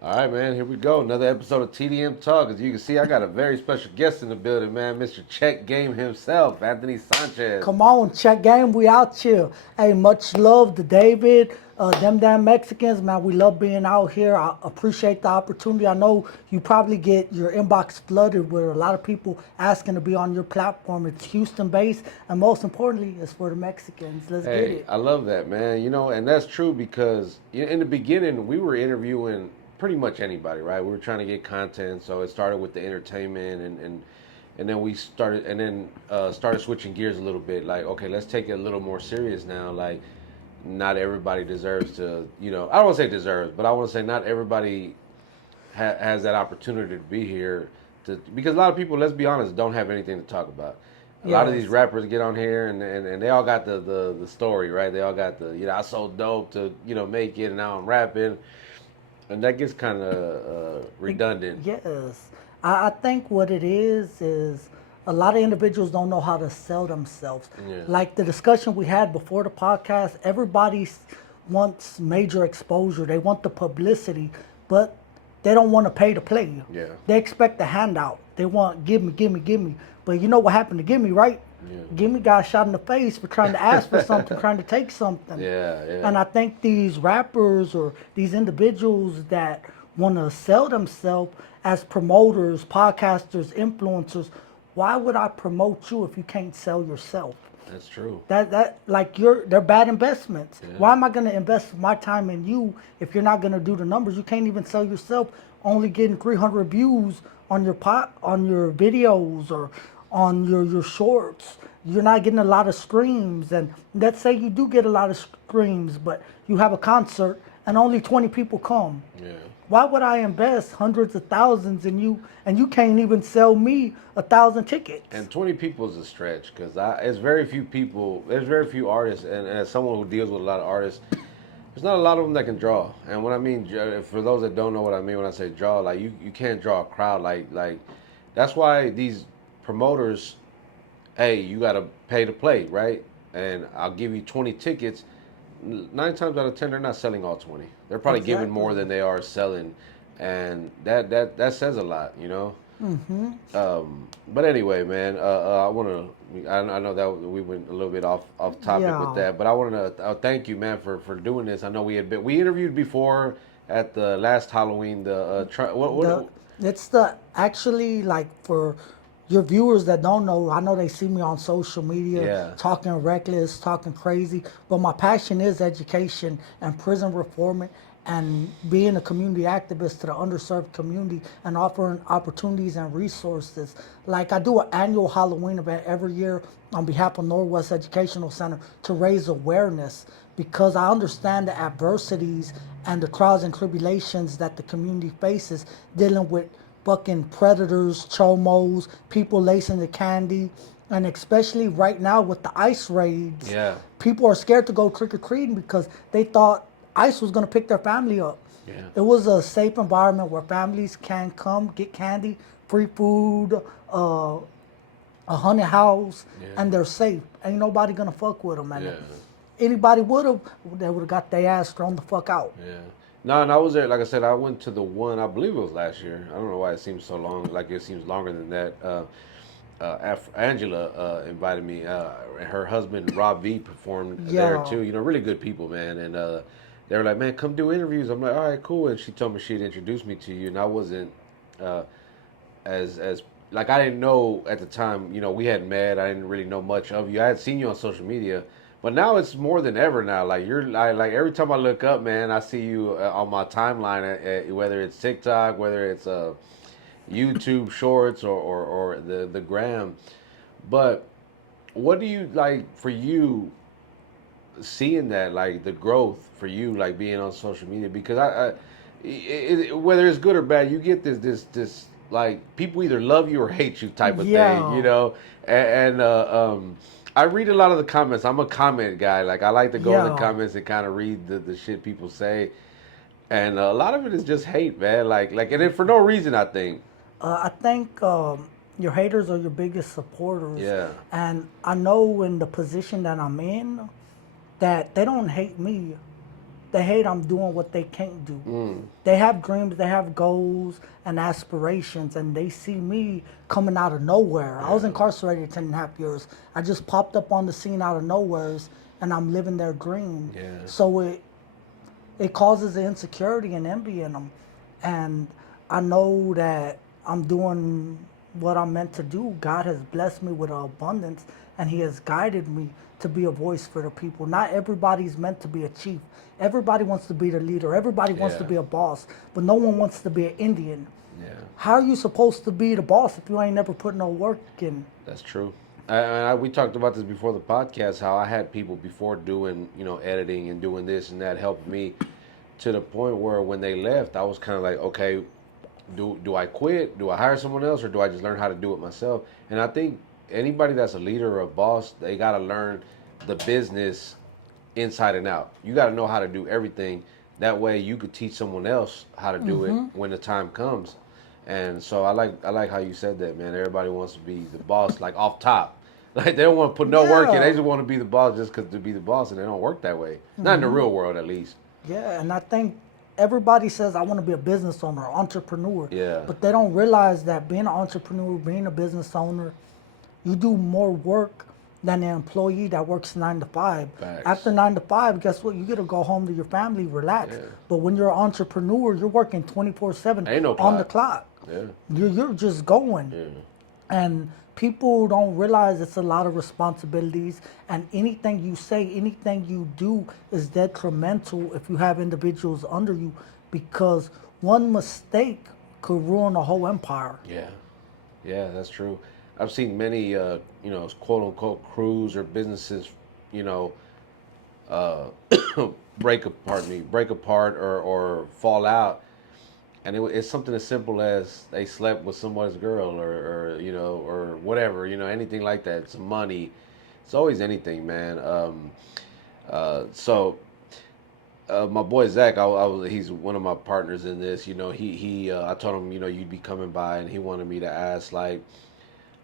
All right, man, here we go. Another episode of TDM Talk. As you can see, I got a very special guest in the building, man. Mr. Check Game himself, Anthony Sanchez. Come on, check game. We out here. Hey, much love to David. Them damn Mexicans, man. We love being out here. I appreciate the opportunity. I know you probably get your inbox flooded with a lot of people asking to be on your platform. It's Houston based, and most importantly, it's for the Mexicans. Let's get Hey, it. I love that, man. And that's true because in the beginning, we were interviewing pretty much anybody, right? We were trying to get content, so it started with the entertainment and then we started started switching gears a little bit. Like, okay, let's take it a little more serious now. Like, not everybody deserves to, I don't want to say deserves, but I want to say not everybody has that opportunity to be here. Because a lot of people, let's be honest, don't have anything to talk about. A lot of these Yes. rappers get on here and they all got the story, right? They all got I sold dope to make it and now I'm rapping, and that gets kind of redundant. Yes. I think what it is a lot of individuals don't know how to sell themselves. Yeah, Like the discussion we had before the podcast, wants major exposure. They want the publicity, but they don't want to pay to play. yeah, They expect a handout. They want give me, give me, give me. But you know what happened to Gimme, right? yeah, Gimme got shot in the face for trying to ask for something, trying to take something. yeah, And yeah. I think these rappers or these individuals that want to sell themselves as promoters, podcasters, influencers, why would I promote you if you can't sell yourself? That's true. That like they're bad investments. Yeah, Why am I gonna invest my time in you if you're not gonna do the numbers? You can't even sell yourself. Only getting 300 views on on your videos or on your shorts. You're not getting a lot of streams. And let's say you do get a lot of streams, but you have a concert and only 20 people come. yeah. Why would I invest hundreds of thousands in you and you can't even sell me 1,000 tickets? And 20 people is a stretch because it's very few people. There's very few artists, and as someone who deals with a lot of artists, there's not a lot of them that can draw. And when I mean, for those that don't know what I mean when I say draw, like you can't draw a crowd. Like that's why these promoters, hey, you got to pay to play, right? And I'll give you 20 tickets. Nine times out of 10, they're not selling all 20. They're probably giving more Exactly. than they are selling, and that says a lot. But anyway, man, I want to. I know that we went a little bit off topic with Yeah. that, but I want to thank you, man, for doing this. I know we interviewed before at the last Halloween. The it's the actually like for your viewers that don't know, I know they see me on social media Yeah, talking reckless, talking crazy, but my passion is education and prison reform and being a community activist to the underserved community and offering opportunities and resources. Like I do an annual Halloween event every year on behalf of Northwest Educational Center to raise awareness because I understand the adversities and the trials and tribulations that the community faces dealing with fucking predators, chomos, people lacing the candy, and especially right now with the ICE raids, yeah, people are scared to go trick or treating because they thought ICE was gonna pick their family up. yeah, It was a safe environment where families can come get candy, free food, uh, a haunted house, yeah, and they're safe. Ain't nobody gonna fuck with them. And yeah. if anybody would have, they would have got their ass thrown the fuck out. Yeah. No, and I was there. Like I said, I went to the one. I believe it was last year. I don't know why it seems so long. Like it seems longer than that. Angela invited me. Her husband Rob V performed there Yeah. too. Really good people, man. And they were like, "Man, come do interviews." I'm like, "All right, cool." And she told me she'd introduce me to you, and I wasn't uh, as like I didn't know at the time. We hadn't met. I didn't really know much of you. I had seen you on social media, but now it's more than ever. Now, like like every time I look up, man, I see you on my timeline. Whether it's TikTok, whether it's YouTube Shorts or the gram. But what do you like for you seeing that like the growth for you like being on social media because whether it's good or bad you get this like people either love you or hate you type of thing Yeah. and I read a lot of the comments. I'm a comment guy. Like I like to go in the Yeah. comments and kind of read the shit people say, and a lot of it is just hate, man. Like and then for no reason, I think. I think your haters are your biggest supporters. Yeah, And I know in the position that I'm in that they don't hate me. They hate I'm doing what they can't do. They have dreams, they have goals and aspirations, and they see me coming out of nowhere. I was incarcerated 10 and a half years. I just popped up on the scene out of nowhere, and I'm living their dream. Yeah. So it causes insecurity and envy in them. And I know that I'm doing what I'm meant to do. God has blessed me with an abundance, and He has guided me to be a voice for the people. Not everybody's meant to be a chief. Everybody wants to be the leader. Everybody wants to Yeah. be a boss, but no one wants to be an Indian. Yeah. How are you supposed to be the boss if you ain't never put no work in? That's true. We talked about this before the podcast. How I had people before doing, editing and doing this and that helped me to the point where when they left, I was kind of like, okay, do I quit? Do I hire someone else, or do I just learn how to do it myself? And I think anybody that's a leader or a boss, they got to learn the business inside and out. You got to know how to do everything. That way, you could teach someone else how to do it when the time comes. And so I like how you said that, man. Everybody wants to be the boss, like off top. Like they don't want to put no work in. They Yeah. just want to be the boss just because to be the boss, and they don't work that way. Not in the real world, at least. Yeah, and I think everybody says I want to be a business owner, entrepreneur. Yeah. But they don't realize that being an entrepreneur, being a business owner, you do more work than an employee that works 9 to 5. Facts. After 9 to 5, guess what? You get to go home to your family, relax. Yeah. But when you're an entrepreneur, you're working 24/7 Ain't no on the clock. clock. Yeah. You're just going. Yeah. And people don't realize it's a lot of responsibilities, and anything you say, anything you do is detrimental if you have individuals under you, because one mistake could ruin a whole empire. Yeah, yeah, that's true. I've seen many, quote unquote crews or businesses, you know, uh, break apart or fall out, and it's something as simple as they slept with someone's girl or whatever, anything like that. Some money. It's always anything, man. So my boy Zach, he's one of my partners in this. I told him, you'd be coming by, and he wanted me to ask, like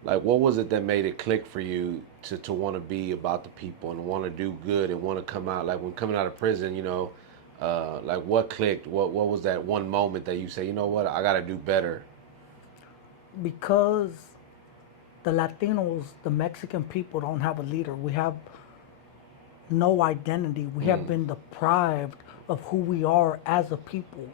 what was it that made it click for you to want to be about the people and want to do good and want to come out, like when coming out of prison, like what clicked? What was that one moment that you say, you know what, I got to do better? Because the Latinos, the Mexican people don't have a leader. We have no identity. We have been deprived of who we are as a people.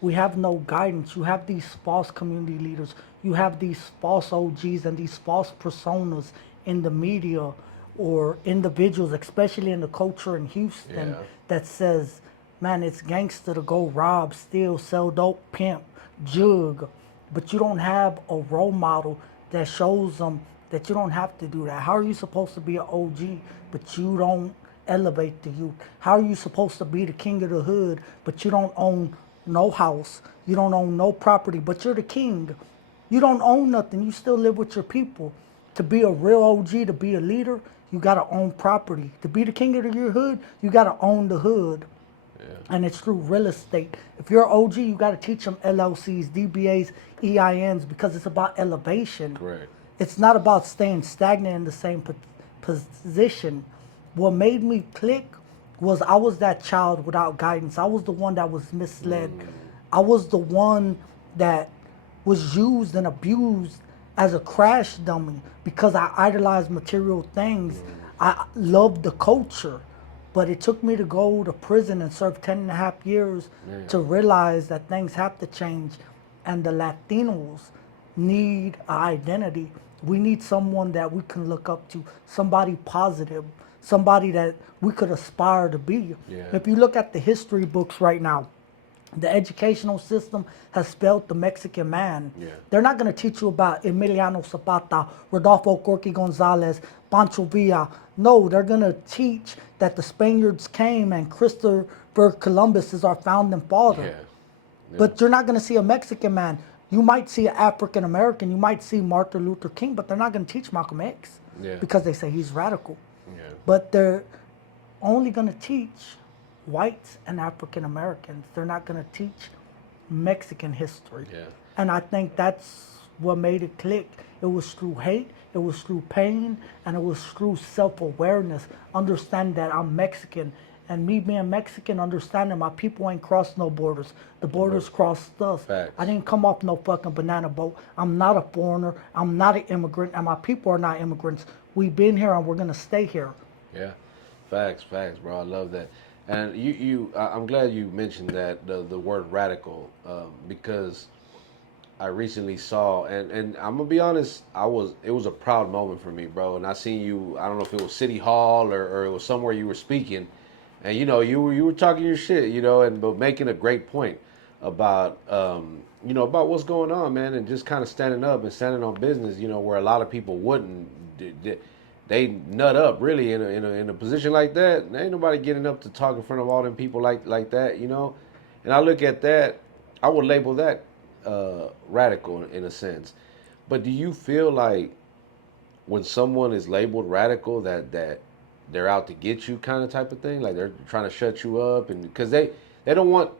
We have no guidance. You have these false community leaders. You have these false OGs and these false personas in the media or individuals, especially in the culture in Houston, Yeah. that says, man, it's gangster to go rob, steal, sell dope, pimp, jug. But you don't have a role model that shows them that you don't have to do that. How are you supposed to be an OG, but you don't elevate the youth? How are you supposed to be the king of the hood, but you don't own no house? You don't own no property, but you're the king. You don't own nothing. You still live with your people. To be a real OG, to be a leader, you got to own property. To be the king of your hood, you got to own the hood. And it's through real estate. If you're an OG, you got to teach them LLCs, DBAs, EINs, because it's about elevation. Correct. It's not about staying stagnant in the same position. What made me click was I was that child without guidance. I was the one that was misled. I was the one that was used and abused as a crash dummy because I idolized material things. I loved the culture. But it took me to go to prison and serve 10 and a half years to realize that things have to change. And the Latinos need an identity. We need someone that we can look up to, somebody positive, somebody that we could aspire to be. Yeah. If you look at the history books right now, the educational system has spelled the Mexican man. Yeah. They're not going to teach you about Emiliano Zapata, Rodolfo Corky Gonzalez, Pancho Villa. No, they're going to teach that the Spaniards came and Christopher Columbus is our founding father. Yeah. But you're not going to see a Mexican man. You might see an African American. You might see Martin Luther King, but they're not going to teach Malcolm X Yeah. because they say he's radical. Yeah. But they're only going to teach whites and African Americans. They're not going to teach Mexican history. Yeah. And I think that's what made it click. It was through hate, it was through pain, and it was through self-awareness. Understand that I'm Mexican And me being Mexican, understanding my people ain't crossed no borders. The Right. borders crossed us. I Facts. didn't come off no fucking banana boat. I'm not a foreigner. I'm not an immigrant, and my people are not immigrants. We've been here and we're gonna stay here. Yeah. Facts, bro. I love that. And I'm glad you mentioned that the word radical, because I recently saw, and I'm gonna be honest, it was a proud moment for me, bro. And I seen you. I don't know if it was City Hall or it was somewhere you were speaking, and you were talking your shit, and but making a great point about about what's going on, man, and just kind of standing up and standing on business, where a lot of people wouldn't. They nut up really in a position like that. Ain't nobody getting up to talk in front of all them people like that. And I look at that, I would label that radical in a sense. But do you feel like when someone is labeled radical that they're out to get you kind of type of thing, like they're trying to shut you up, and because they don't want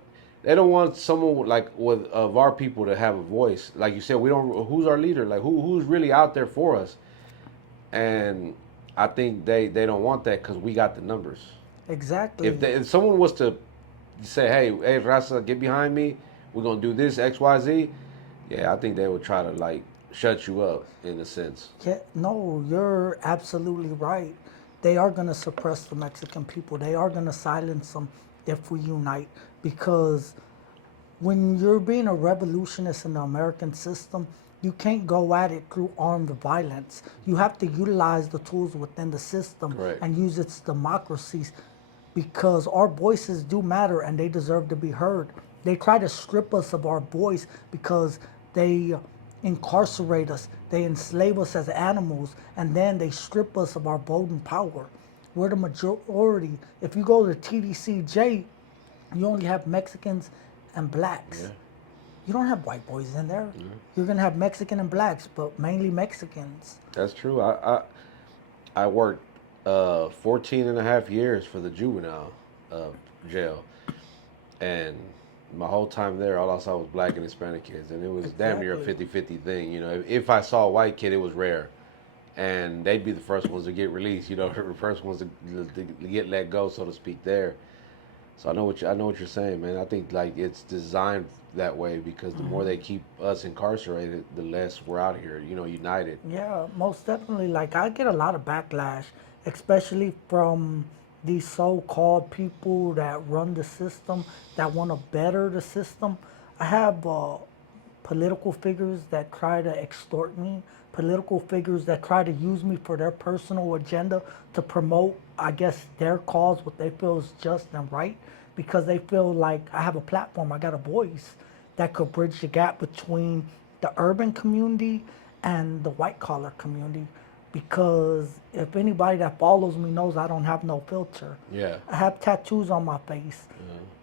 they don't want someone like with of our people to have a voice, like you said, we don't, who's our leader, like who's really out there for us. And I think they don't want that because we got the numbers. Exactly. If someone was to say, hey Rasa, get behind me, we're gonna do this XYZ, yeah, I think they would try to like shut you up in a sense. Yeah, no, you're absolutely right. They are going to suppress the Mexican people. They are going to silence them if we unite. Because when you're being a revolutionist in the American system, you can't go at it through armed violence. You have to utilize the tools within the system Correct. and use its democracies because our voices do matter and they deserve to be heard. They try to strip us of our voice because they incarcerate us, they enslave us as animals, and then they strip us of our voting power. We're the majority. If you go to TDCJ, you only have Mexicans and blacks. Yeah. You don't have white boys in there. You're gonna have Mexican and blacks, but mainly Mexicans. That's true. I worked 14 and a half years for the juvenile uh, jail, and my whole time there, all I saw was black and Hispanic kids, and it was damn near a Exactly. 50-50 thing. If I saw a white kid, it was rare, and they'd be the first ones to get released. The first ones to get let go, so to speak. There, so I know what you're saying, man. I think like it's designed that way because the more they keep us incarcerated, the less we're out here. United. Yeah, most definitely. Like I get a lot of backlash, especially from these so-called people that run the system that want to better the system. I have political figures that try to extort me, political figures that try to use me for their personal agenda to promote, I guess, their cause, what they feel is just and right, because they feel like I have a platform, I got a voice that could bridge the gap between the urban community and the white collar community. Because if anybody that follows me knows I don't have no filter. Yeah. I have tattoos on my face.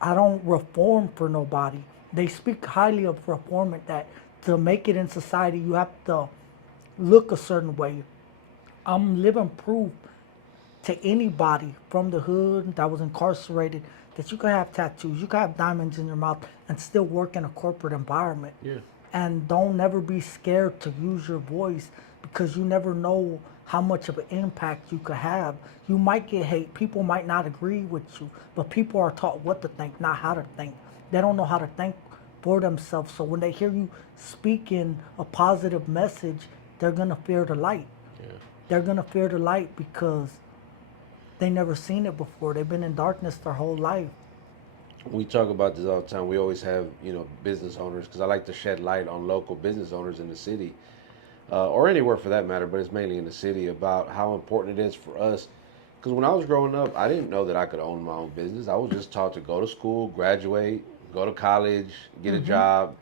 I don't reform for nobody. They speak highly of reforming that to make it in society, you have to look a certain way. I'm living proof to anybody from the hood that was incarcerated that you can have tattoos, you can have diamonds in your mouth and still work in a corporate environment. Yeah. And don't never be scared to use your voice because you never know how much of an impact you could have. You might get hate, people might not agree with you, but people are taught what to think, not how to think. They don't know how to think for themselves. So when they hear you speaking a positive message, they're gonna fear the light. Yeah. They're gonna fear the light because they never seen it before. They've been in darkness their whole life. We talk about this all the time. We always have, business owners because I like to shed light on local business owners in the city, or anywhere for that matter, but it's mainly in the city about how important it is for us. Because when I was growing up, I didn't know that I could own my own business. I was just taught to go to school, graduate, go to college, get a job,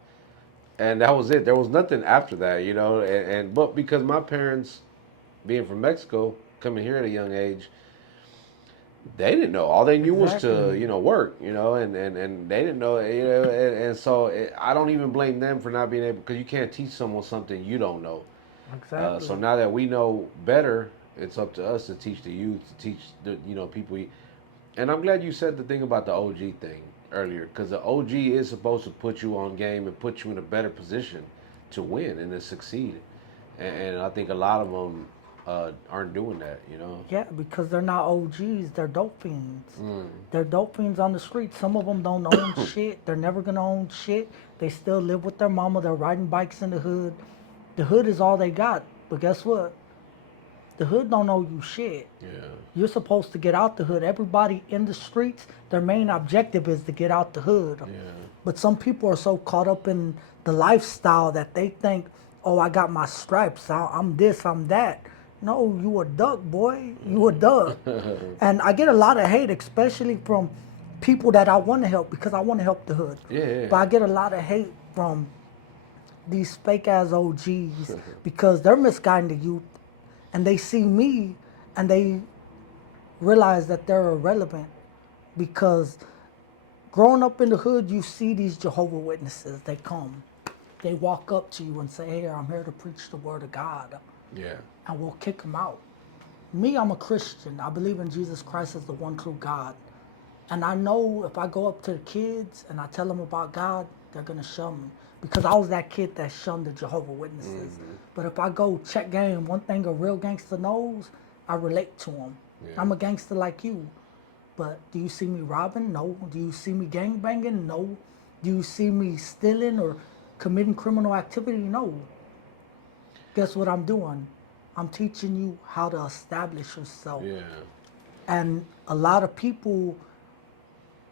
and that was it. There was nothing after that. And but because my parents, being from Mexico, coming here at a young age, they didn't know. All they knew was to, Exactly. work, and they didn't know, and so I don't even blame them for not being able, because you can't teach someone something you don't know. So Exactly. now that we know better, it's up to us to teach the youth, to teach the, people. And I'm glad you said the thing about the OG thing earlier, because the OG is supposed to put you on game and put you in a better position to win and to succeed. And I think a lot of them aren't doing that. You know. Yeah, because they're not OGs, they're dope fiends. Mm. They're dope fiends on the street. Some of them don't own shit. They're never gonna own shit. They still live with their mama. They're riding bikes in the hood. The hood is all they got. But guess what? The hood don't owe you shit. Yeah. You're supposed to get out the hood. Everybody in the streets, their main objective is to get out the hood. Yeah. But some people are so caught up in the lifestyle that they think, oh, I got my stripes. I'm this, I'm that. No, you a duck, boy. You a duck. And I get a lot of hate, especially from people that I want to help because I want to help the hood. Yeah. But I get a lot of hate from these fake ass OGs because they're misguiding the youth and they see me and they realize that they're irrelevant because growing up in the hood, you see these Jehovah Witnesses. They come, they walk up to you and say, hey, I'm here to preach the word of God. Yeah. And we'll kick them out. Me, I'm a Christian. I believe in Jesus Christ as the one true God. And I know if I go up to the kids and I tell them about God, they're going to shun me. Because I was that kid that shunned the Jehovah Witnesses. Mm-hmm. But if I go check game, one thing a real gangster knows, I relate to him. Yeah. I'm a gangster like you. But do you see me robbing? No. Do you see me gangbanging? No. Do you see me stealing or committing criminal activity? No. Guess what I'm doing? I'm teaching you how to establish yourself. Yeah. And a lot of people,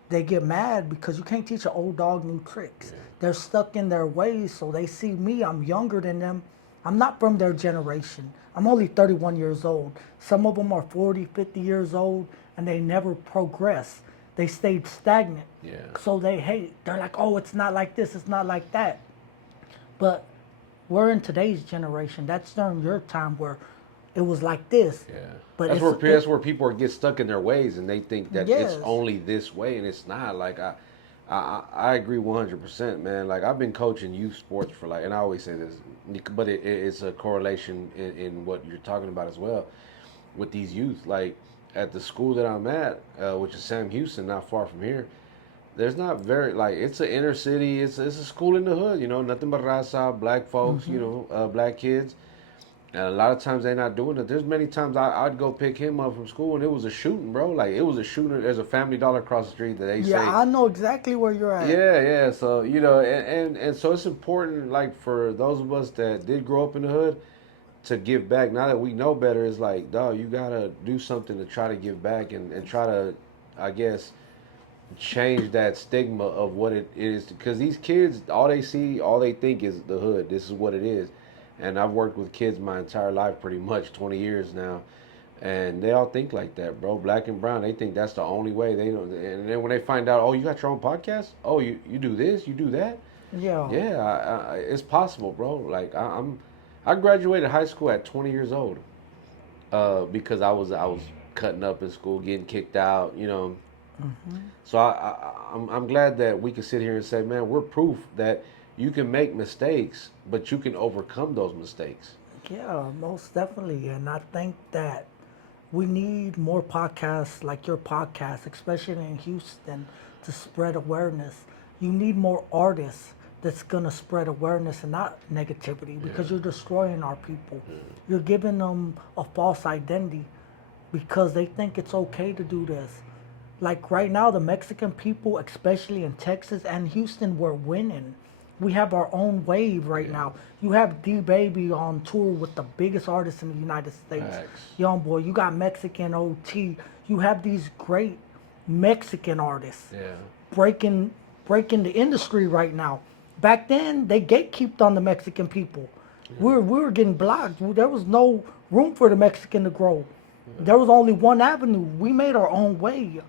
they get mad because you can't teach an old dog new tricks. Yeah. They're stuck in their ways, so they see me, I'm younger than them. I'm not from their generation. I'm only 31 years old. Some of them are 40, 50 years old, and they never progress. They stayed stagnant. Yeah. So they hate. They're like, oh, it's not like this, it's not like that. But we're in today's generation. That's during your time where it was like this. Yeah. But that's where people get stuck in their ways and they think that yes. it's only this way and it's not. Like I agree 100%, man. Like I've been coaching youth sports for and I always say this, but it's a correlation in what you're talking about as well with these youth. Like at the school that I'm at, which is Sam Houston, not far from here. There's not very it's an inner city. It's a school in the hood, nothing but raza, black folks, mm-hmm. Black kids. And a lot of times they're not doing it. There's many times I'd go pick him up from school and it was a shooting, bro. Like it was a shooting. There's a Family Dollar across the street that they say. Yeah, I know exactly where you're at. Yeah. So and so it's important, for those of us that did grow up in the hood, to give back. Now that we know better, it's like, dog, you gotta do something to try to give back and try to, I guess, change that stigma of what it is. Because these kids, all they think is the hood. This is what it is. And I've worked with kids my entire life, pretty much 20 years now, and they all think like that, bro. Black and brown, they think that's the only way. They know, and then when they find out, oh, you got your own podcast? Oh, you do this, you do that? Yeah, it's possible, bro. Like I graduated high school at 20 years old, because I was cutting up in school, getting kicked out, Mm-hmm. So I'm glad that we can sit here and say, man, we're proof that you can make mistakes, but you can overcome those mistakes. Yeah, most definitely. And I think that we need more podcasts like your podcast, especially in Houston, to spread awareness. You need more artists that's going to spread awareness and not negativity because you're destroying our people. You're giving them a false identity because they think it's okay to do this. Like right now, the Mexican people, especially in Texas and Houston, we're winning. We have our own wave right now. You have D-Baby on tour with the biggest artists in the United States. Thanks. Young boy, you got Mexican OT. You have these great Mexican artists breaking the industry right now. Back then, they gatekeeped on the Mexican people. We were getting blocked. There was no room for the Mexican to grow. There was only one avenue. We made our own way.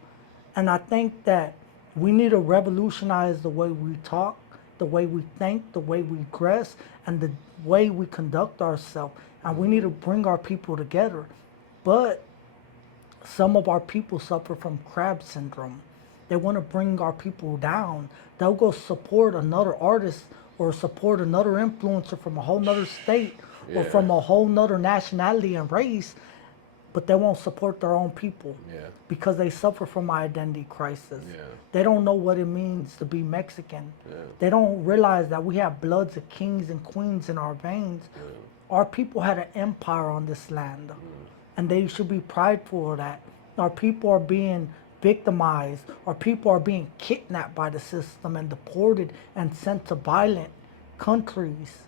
And I think that we need to revolutionize the way we talk, the way we think, the way we dress, and the way we conduct ourselves. And we need to bring our people together. But some of our people suffer from crab syndrome. They want to bring our people down. They'll go support another artist or support another influencer from a whole nother state or from a whole nother nationality and race, but they won't support their own people because they suffer from identity crisis. They don't know what it means to be Mexican. They don't realize that we have bloods of kings and queens in our veins. Our people had an empire on this land, and they should be prideful of that. Our people are being victimized. Our people are being kidnapped by the system and deported and sent to violent countries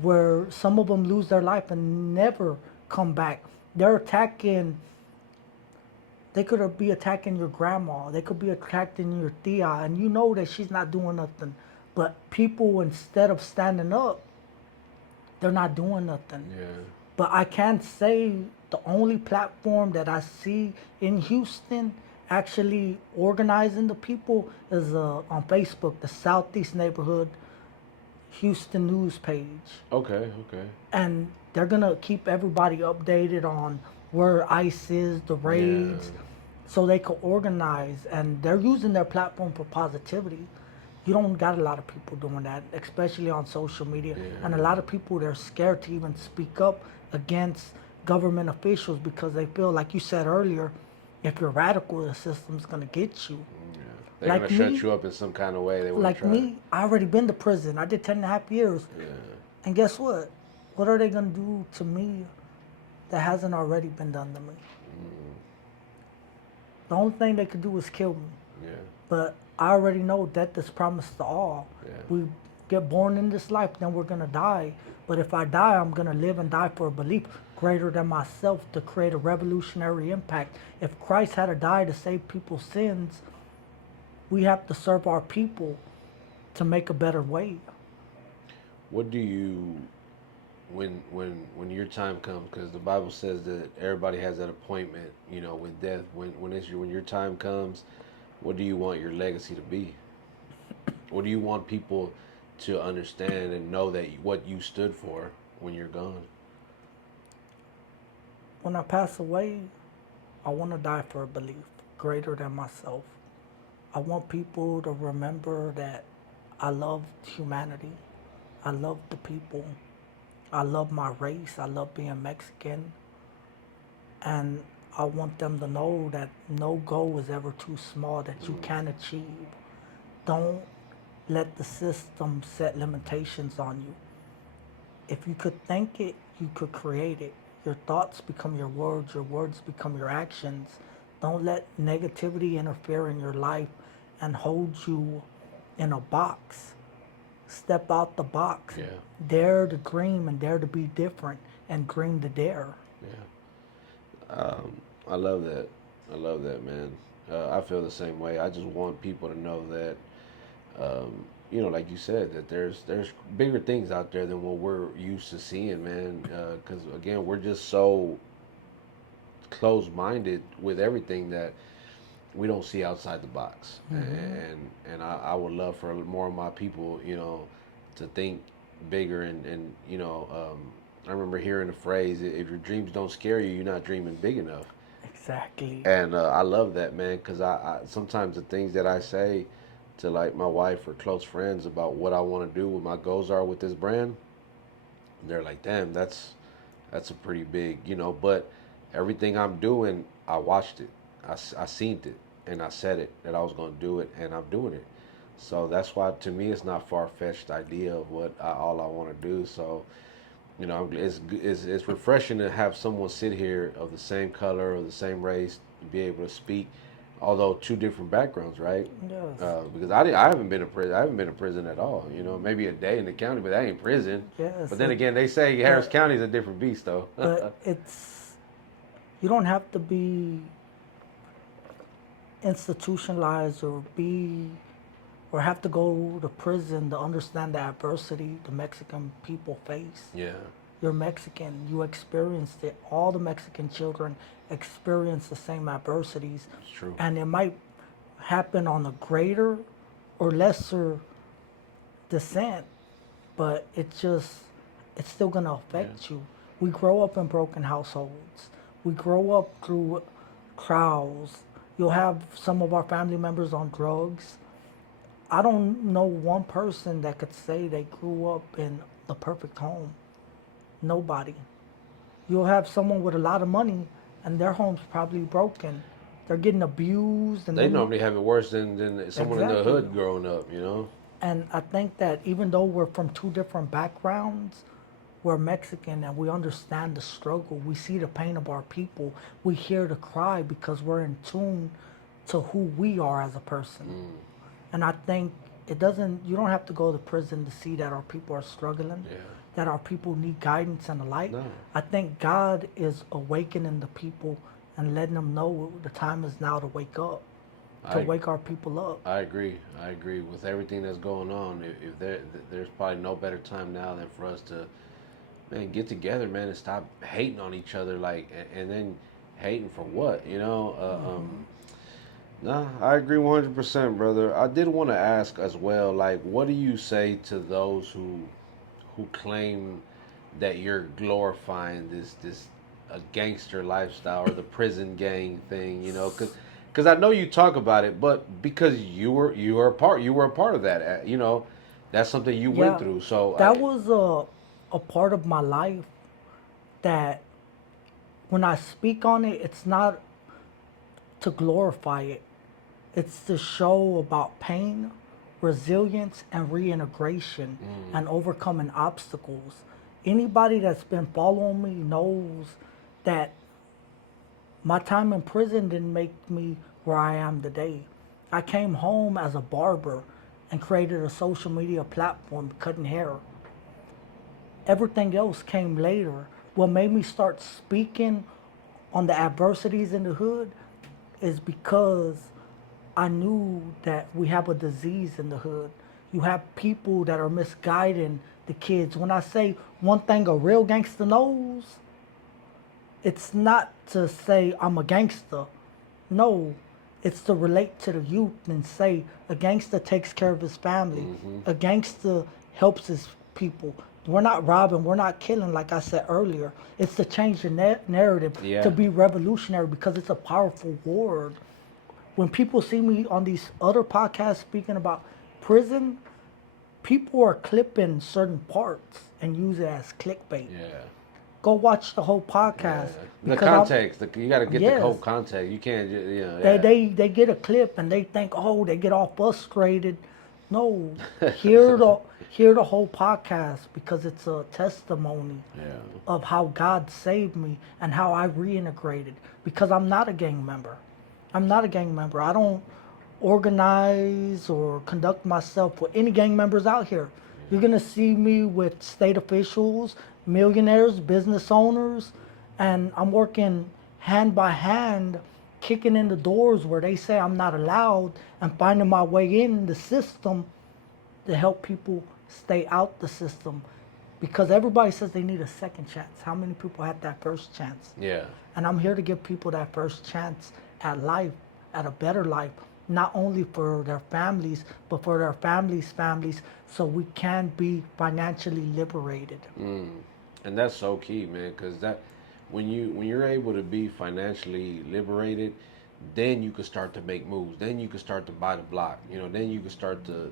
where some of them lose their life and never come back. They're attacking, they could be attacking your grandma. They could be attacking your tia, and you know that she's not doing nothing. But people, instead of standing up, they're not doing nothing. Yeah. But I can say the only platform that I see in Houston actually organizing the people is on Facebook, the Southeast Neighborhood Houston News page. Okay. Okay. And they're gonna keep everybody updated on where ICE is, the Yeah. raids, so they can organize. And they're using their platform for positivity. You don't got a lot of people doing that, especially on social media. Yeah. And a lot of people, they're scared to even speak up against government officials because they feel, like you said earlier, if you're radical, the system's gonna get you. Yeah. They're Like gonna shut me, you up in some kind of way. They want to like try. me, I already been to prison. I did 10 and a half years. Yeah. And guess what? What are they gonna do to me that hasn't already been done to me? The only thing they could do is kill me. Yeah. But I already know death is promised to all. Yeah. We get born in this life, then we're gonna die. But if I die, I'm gonna live and die for a belief greater than myself to create a revolutionary impact. If Christ had to die to save people's sins, we have to serve our people to make a better way. What do you, when your time comes? Because the Bible says that everybody has that appointment. You know, with death. When your time comes, what do you want your legacy to be? What do you want people to understand and know that what you stood for when you're gone? When I pass away, I want to die for a belief greater than myself. I want people to remember that I love humanity. I love the people. I love my race. I love being Mexican. And I want them to know that no goal is ever too small that you can achieve. Don't let the system set limitations on you. If you could think it, you could create it. Your thoughts become your words become your actions. Don't let negativity interfere in your life and hold you in a box. Step out the box. Yeah. Dare to dream and dare to be different and dream to dare. Yeah. I love that. I love that, man. I feel the same way. I just want people to know that, like you said, that there's bigger things out there than what we're used to seeing, man. Because again, we're just so closed-minded with everything that we don't see outside the box. And I would love for more of my people, to think bigger and I remember hearing the phrase, if your dreams don't scare you, you're not dreaming big enough. Exactly. And I love that, man, because I sometimes the things that I say to like my wife or close friends about what I want to do, what my goals are with this brand, they're like, damn, that's a pretty big, but everything I'm doing, I watched it, I seen it, and I said it that I was going to do it, and I'm doing it. So that's why to me it's not far fetched idea of all I want to do. So it's refreshing to have someone sit here of the same color or the same race to be able to speak, although two different backgrounds, right? Yes. Because I haven't been to prison. I haven't been to prison at all. Maybe a day in the county, but that ain't prison. Yes. But then again, they say Harris County is a different beast, though. But you don't have to be institutionalized or have to go to prison to understand the adversity the Mexican people face. Yeah. You're Mexican. You experienced it. All the Mexican children experience the same adversities. It's true. And it might happen on a greater or lesser descent, but it's still going to affect you. We grow up in broken households. We grow up through trials. You'll have some of our family members on drugs. I don't know one person that could say they grew up in the perfect home. Nobody. You'll have someone with a lot of money and their home's probably broken. They're getting abused. And they normally have it worse than someone in the hood growing up, And I think that even though we're from two different backgrounds, we're Mexican and we understand the struggle. We see the pain of our people. We hear the cry because we're in tune to who we are as a person. And I think you don't have to go to prison to see that our people are struggling, Yeah. that our people need guidance and the light. No. I think God is awakening the people and letting them know the time is now to wake up, to wake our people up. I agree. I agree with everything that's going on. If there's probably no better time now than for us to, man, get together, man, and stop hating on each other, like, and then hating for what, you know? Nah, I agree 100%, brother. I did want to ask as well, like, what do you say to those who claim that you're glorifying this a gangster lifestyle or the prison gang thing, you know? Because I know you talk about it, but because you were a part of that, you know, that's something you went Yeah, through. So that was a part of my life that when I speak on it, it's not to glorify it. It's to show about pain, resilience, and reintegration and overcoming obstacles. Anybody that's been following me knows that my time in prison didn't make me where I am today. I came home as a barber and created a social media platform cutting hair. Everything else came later. What made me start speaking on the adversities in the hood is because I knew that we have a disease in the hood. You have people that are misguiding the kids. When I say one thing a real gangster knows, it's not to say I'm a gangster. No, it's to relate to the youth and say a gangster takes care of his family. A gangster helps his people. We're not robbing, we're not killing, like I said earlier. It's to change the narrative, Yeah. to be revolutionary because it's a powerful word. When people see me on these other podcasts speaking about prison, people are clipping certain parts and use it as clickbait. yeah. Go watch the whole Yeah, podcast the because I'm context. You got to get the yes, whole context. You can't just, you know, they yeah. they get a clip and they think, oh, they get all frustrated. No, hear the hear the whole podcast because it's a testimony Yeah. of how God saved me and how I reintegrated. Because I'm not a gang member. I'm not a gang member. I don't organize or conduct myself with any gang members out here. You're gonna see me with state officials, millionaires, business owners, and I'm working hand by hand, kicking in the doors where they say I'm not allowed and finding my way in the system to help people stay out the system. Because everybody says they need a second chance. How many people had that first chance? Yeah. And I'm here to give people that first chance at life, at a better life, not only for their families, but for their families, so we can be financially liberated. And that's so key, man, because that when you're able to be financially liberated, then you can start to make moves. Then you can start to buy the block. You know, then you can start to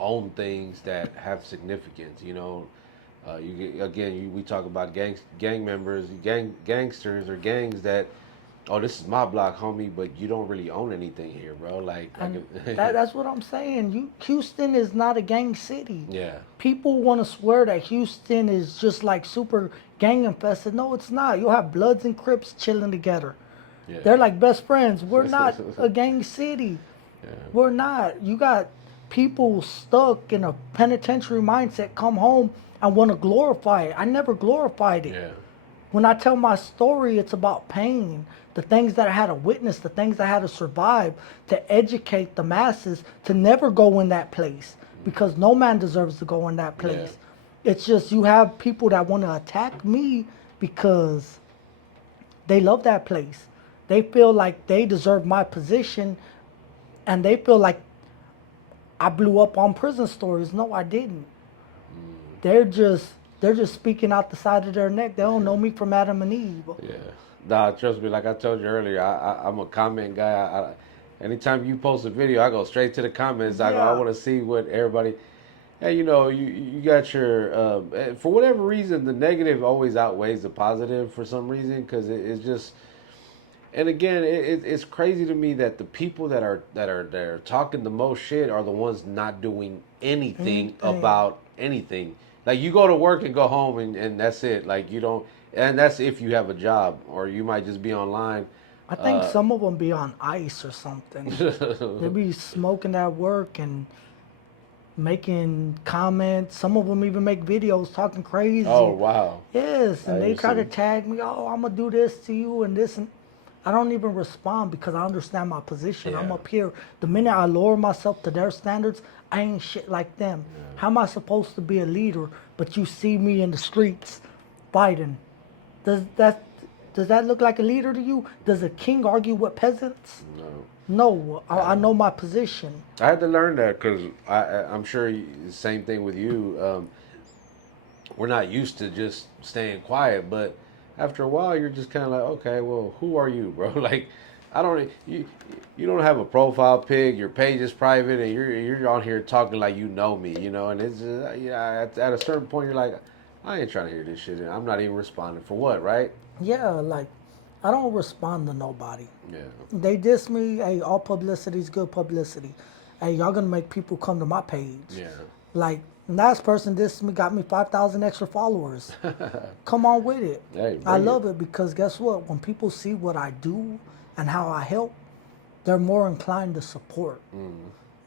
own things that have significance. You know, we talk about gang members, gangsters or gangs that, oh, this is my block, homie, but you don't really own anything here, bro. And that's what I'm saying. Houston is not a gang city. yeah, People want to swear that Houston is just like super gang infested. No, it's not. You'll have Bloods and Crips chilling together. yeah, They're like best friends. We're not a gang city. yeah, We're not. You got people stuck in a penitentiary mindset come home and want to glorify it. I never glorified it. yeah, When I tell my story, it's about pain, the things that I had to witness, the things I had to survive to educate the masses to never go in that place because no man deserves to go in that place. It's just you have people that want to attack me because they love that place. They feel like they deserve my position and they feel like I blew up on prison stories. No, I didn't. They're just they're just speaking out the side of their neck. They don't know me from Adam and Eve. yeah. Nah, trust me. Like I told you earlier, I'm a comment guy. Anytime you post a video, I go straight to the comments. I Yeah. want to see what everybody. Hey, you know, you got your for whatever reason, the negative always outweighs the positive for some reason because it's just And again, it's crazy to me that the people that are talking the most shit are the ones not doing anything Anything. about anything. Like you go to work and go home and that's it. Like you don't, and that's if you have a job or you might just be online. I think Uh, some of them be on ice or something. They be smoking at work and making comments. Some of them even make videos talking oh crazy. wow, Yes, I and they even try to see. tag me. Oh, I'm gonna do this to you and this, and I don't even respond because I understand my position. I'm Yeah, up here. The minute I lower myself to their standards, I ain't shit like them. yeah. How am I supposed to be a leader, but you see me in the streets fighting? Does that does that look like a leader to you? Does a king argue with peasants? No, No, I uh, know my position. I had to learn that because I'm sure same thing with you. We're not used to just staying quiet, but after a while, you're just kind of like, okay, well, who are you, bro? Like, I don't you don't have a profile pic, your page is private, and you're on here talking like you know me, and it's just, yeah. At a certain point, you're like, I ain't trying to hear this shit. And I'm not even responding for what, right? Yeah, like I don't respond to nobody. Yeah, They diss me. Hey, all publicity is good publicity. Hey, y'all gonna make people come to my page. yeah. Like last person dissed me got me 5,000 extra followers. Come on with it. Hey, I bring it. love it because guess what? When people see what I do and how I help, they're more inclined to support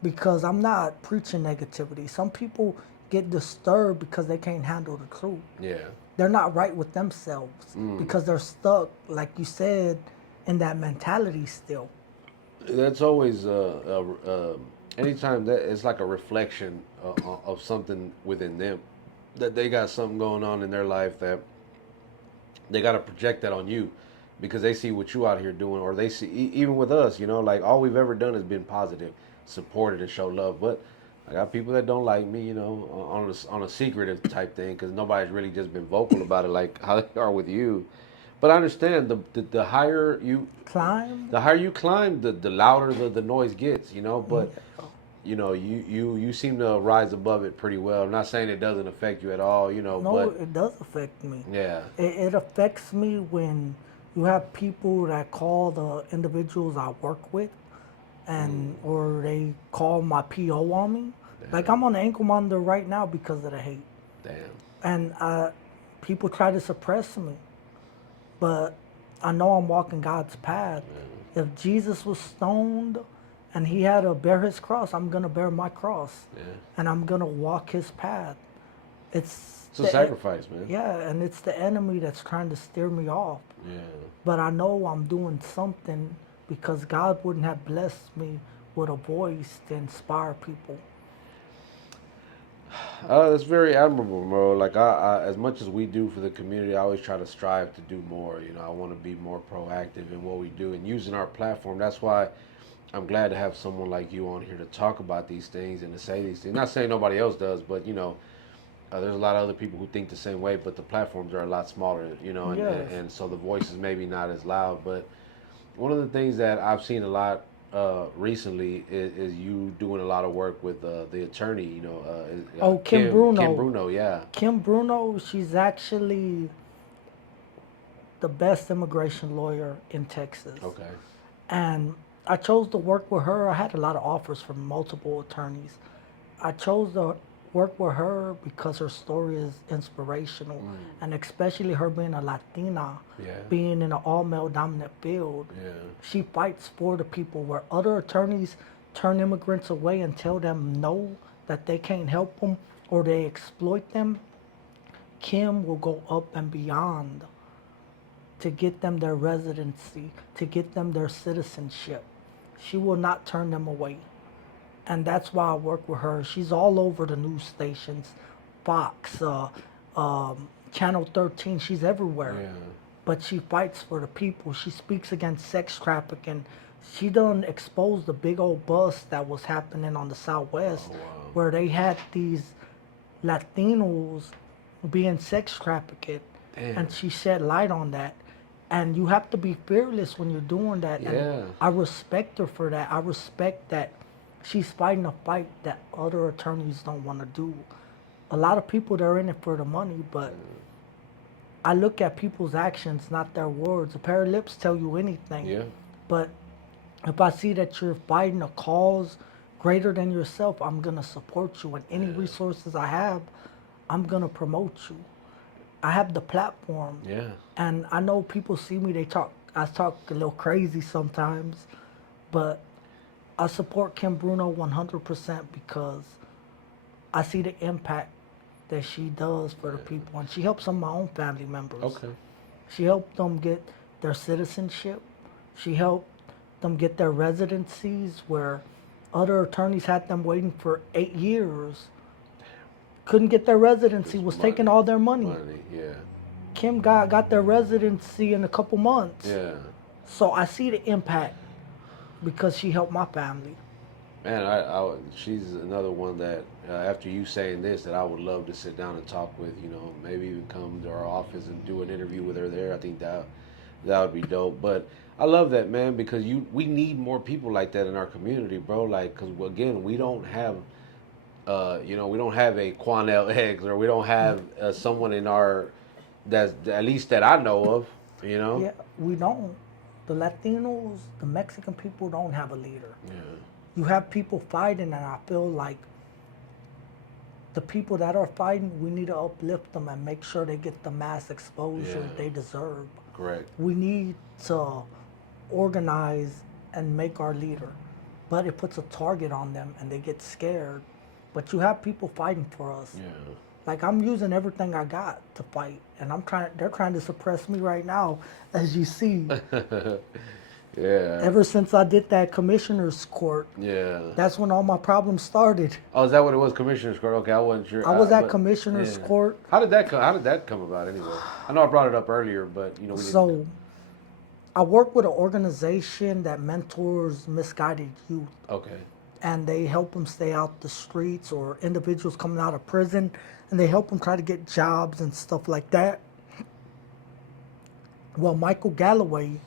because I'm not preaching negativity. Some people get disturbed because they can't handle the truth. Yeah. They're not right with themselves because they're stuck, like you said, in that mentality still. That's always anytime that it's like a reflection of something within them that they got something going on in their life that they got to project that on you because they see what you out here doing or they see even with us, like all we've ever done has been positive, supported and show love. But I got people that don't like me, on a secretive type thing because nobody's really just been vocal about it like how they are with you. But I understand the higher you Climb. the higher you climb, the louder the noise gets, But Yeah. you seem to rise above it pretty well. I'm not saying it doesn't affect you at all, No, but it does affect me. yeah, It affects me when you have people that call the individuals I work with and or they call my PO on me. Like damn, I'm on ankle monitor right now because of the hate. damn, And people try to suppress me. But I know I'm walking God's path. If Jesus was stoned and he had to bear his cross, I'm going to bear my cross yeah. and I'm going to walk his path. It's It's a sacrifice, man. yeah, and it's the enemy that's trying to steer me off. Yeah. But I know I'm doing something because God wouldn't have blessed me with a voice to inspire people. It's very admirable, bro. Like as much as we do for the community, I always try to strive to do more. I want to be more proactive in what we do and using our platform. That's why I'm glad to have someone like you on here to talk about these things and to say these things. Not saying nobody else does, but there's a lot of other people who think the same way, but the platforms are a lot smaller, and, and, Yes. and so the voice is maybe not as loud. But one of the things that I've seen a lot recently is you doing a lot of work with the attorney, Oh, Kim Kim Bruno. Bruno, yeah. Kim Bruno, she's actually the best immigration lawyer in Texas. Okay. And I chose to work with her. I had a lot of offers from multiple attorneys. I chose to work with her because her story is inspirational, and especially her being a Latina, Yeah. being in an all male dominant field. Yeah. She fights for the people where other attorneys turn immigrants away and tell them no, that they can't help them or they exploit them. Kim will go up and beyond to get them their residency, to get them their citizenship. She will not turn them away. And that's why I work with her. She's all over the news stations, Fox, Channel 13. She's everywhere. Yeah. But she fights for the people. She speaks against sex trafficking. She done exposed the big old bust that was happening on the Southwest, Oh wow. where they had these Latinos being sex trafficked, Damn. and she shed light on that. And you have to be fearless when you're doing that. And Yeah. I respect her for that. I respect that she's fighting a fight that other attorneys don't want to do. A lot of people they're in it for the money, but I look at people's actions, not their words. A pair of lips tell you anything. Yeah. But if I see that you're fighting a cause greater than yourself, I'm gonna support you. And any Yeah. resources I have, I'm gonna promote you. I have the platform, Yeah. and I know people see me. I talk a little crazy sometimes, but I support Kim Bruno 100% because I see the impact that she does for the Yeah. people, and she helps some of my own family members. Okay. She helped them get their citizenship. She helped them get their residencies where other attorneys had them waiting for 8 years. Couldn't get their residency, Just was taking money. all their money. Money. Yeah. Kim got their residency in a couple months. Yeah. So I see the impact because she helped my family. Man, she's another one that after you saying this, that I would love to sit down and talk with. You know, maybe even come to our office and do an interview with her there. I think that would be dope. But I love that, man, because we need more people like that in our community, bro. Like, cause again, we don't have we don't have a Quanell Eggs, or we don't have someone in our that's at least that I know of. You know. Yeah, we don't. The Latinos, the Mexican people don't have a leader. Yeah. You have people fighting, and I feel like the people that are fighting, we need to uplift them and make sure they get the mass exposure Yeah. they deserve. Correct. We need to organize and make our leader, but it puts a target on them and they get scared. But you have people fighting for us. Yeah. Like, I'm using everything I got to fight, and they're trying to suppress me right now, as you see. Yeah. Ever since I did that commissioner's court, Yeah. that's when all my problems started. Oh, is that what it was, Commissioner's Court? Okay, I wasn't sure. I was at But commissioner's yeah. court. How did that come? How did that come about anyway? I know I brought it up earlier, but we didn't. So I work with an organization that mentors misguided youth, Okay. and they help them stay out the streets, or individuals coming out of prison, and they help them try to get jobs and stuff like that. Well, Michael Galloway,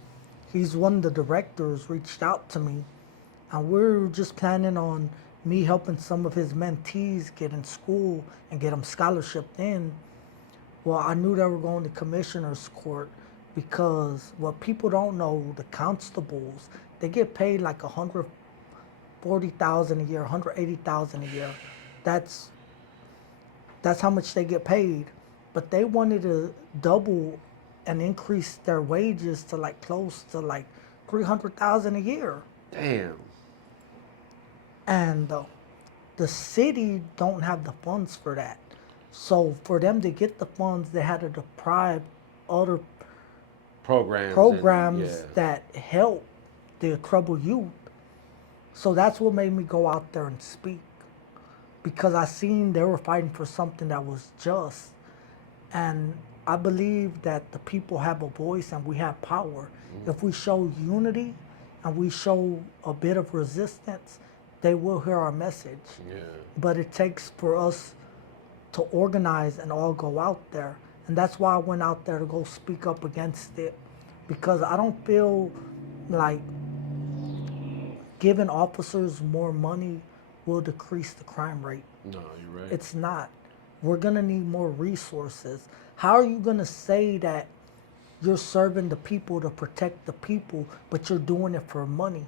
he's one of the directors, reached out to me, and we're just planning on me helping some of his mentees get in school and get them scholarshiped in. Well, I knew they were going to commissioner's court because what people don't know, the constables, they get paid like 140,000 a year, 180,000 a year. That's how much they get paid. But they wanted to double and increase their wages to like close to like 300,000 a year. Damn. And the city don't have the funds for that. So for them to get the funds, they had to deprive other programs Yeah. that help the troubled youth. So that's what made me go out there and speak, because I seen they were fighting for something that was just. And I believe that the people have a voice and we have power. If we show unity and we show a bit of resistance, they will hear our message. Yeah. But it takes for us to organize and all go out there. And that's why I went out there to go speak up against it, because I don't feel like giving officers more money will decrease the crime rate. No, you're right. It's not. We're gonna need more resources. How are you gonna say that you're serving the people to protect the people, but you're doing it for money?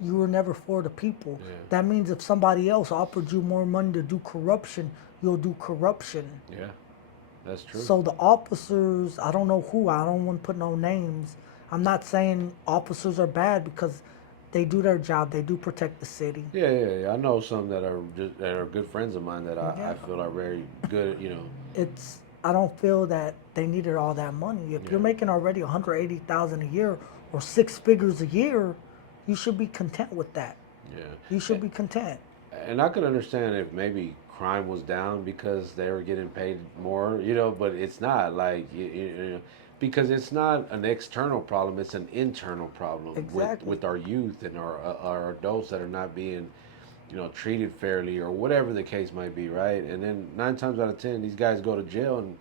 You were never for the people. Yeah. That means if somebody else offered you more money to do corruption, you'll do corruption. Yeah. That's true. So the officers, I don't know who, I don't want to put no names. I'm not saying officers are bad, because they do their job. They do protect the city. Yeah. I know some that are good friends of mine that I Yeah. feel are very good. I don't feel that they needed all that money. If Yeah. you're making already 180,000 a year or 6 figures a year, you should be content with that. Yeah. You should be content. And I could understand if maybe crime was down because they were getting paid more, but it's not like because it's not an external problem; it's an internal problem Exactly. with our youth and our adults that are not being, treated fairly, or whatever the case might be, right? And then 9 times out of 10, these guys go to jail, and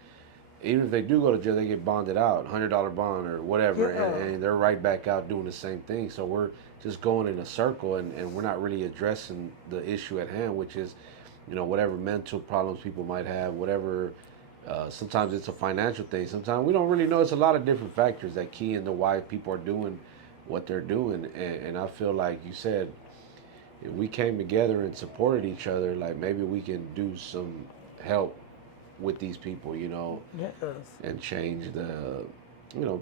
even if they do go to jail, they get bonded out, $100 bond or whatever, Yeah. and they're right back out doing the same thing. So we're just going in a circle, and we're not really addressing the issue at hand, which is, whatever mental problems people might have, whatever Sometimes it's a financial thing. Sometimes we don't really know. It's a lot of different factors that key into why people are doing what they're doing. And I feel like you said, if we came together and supported each other, like maybe we can do some help with these people, Yes. and change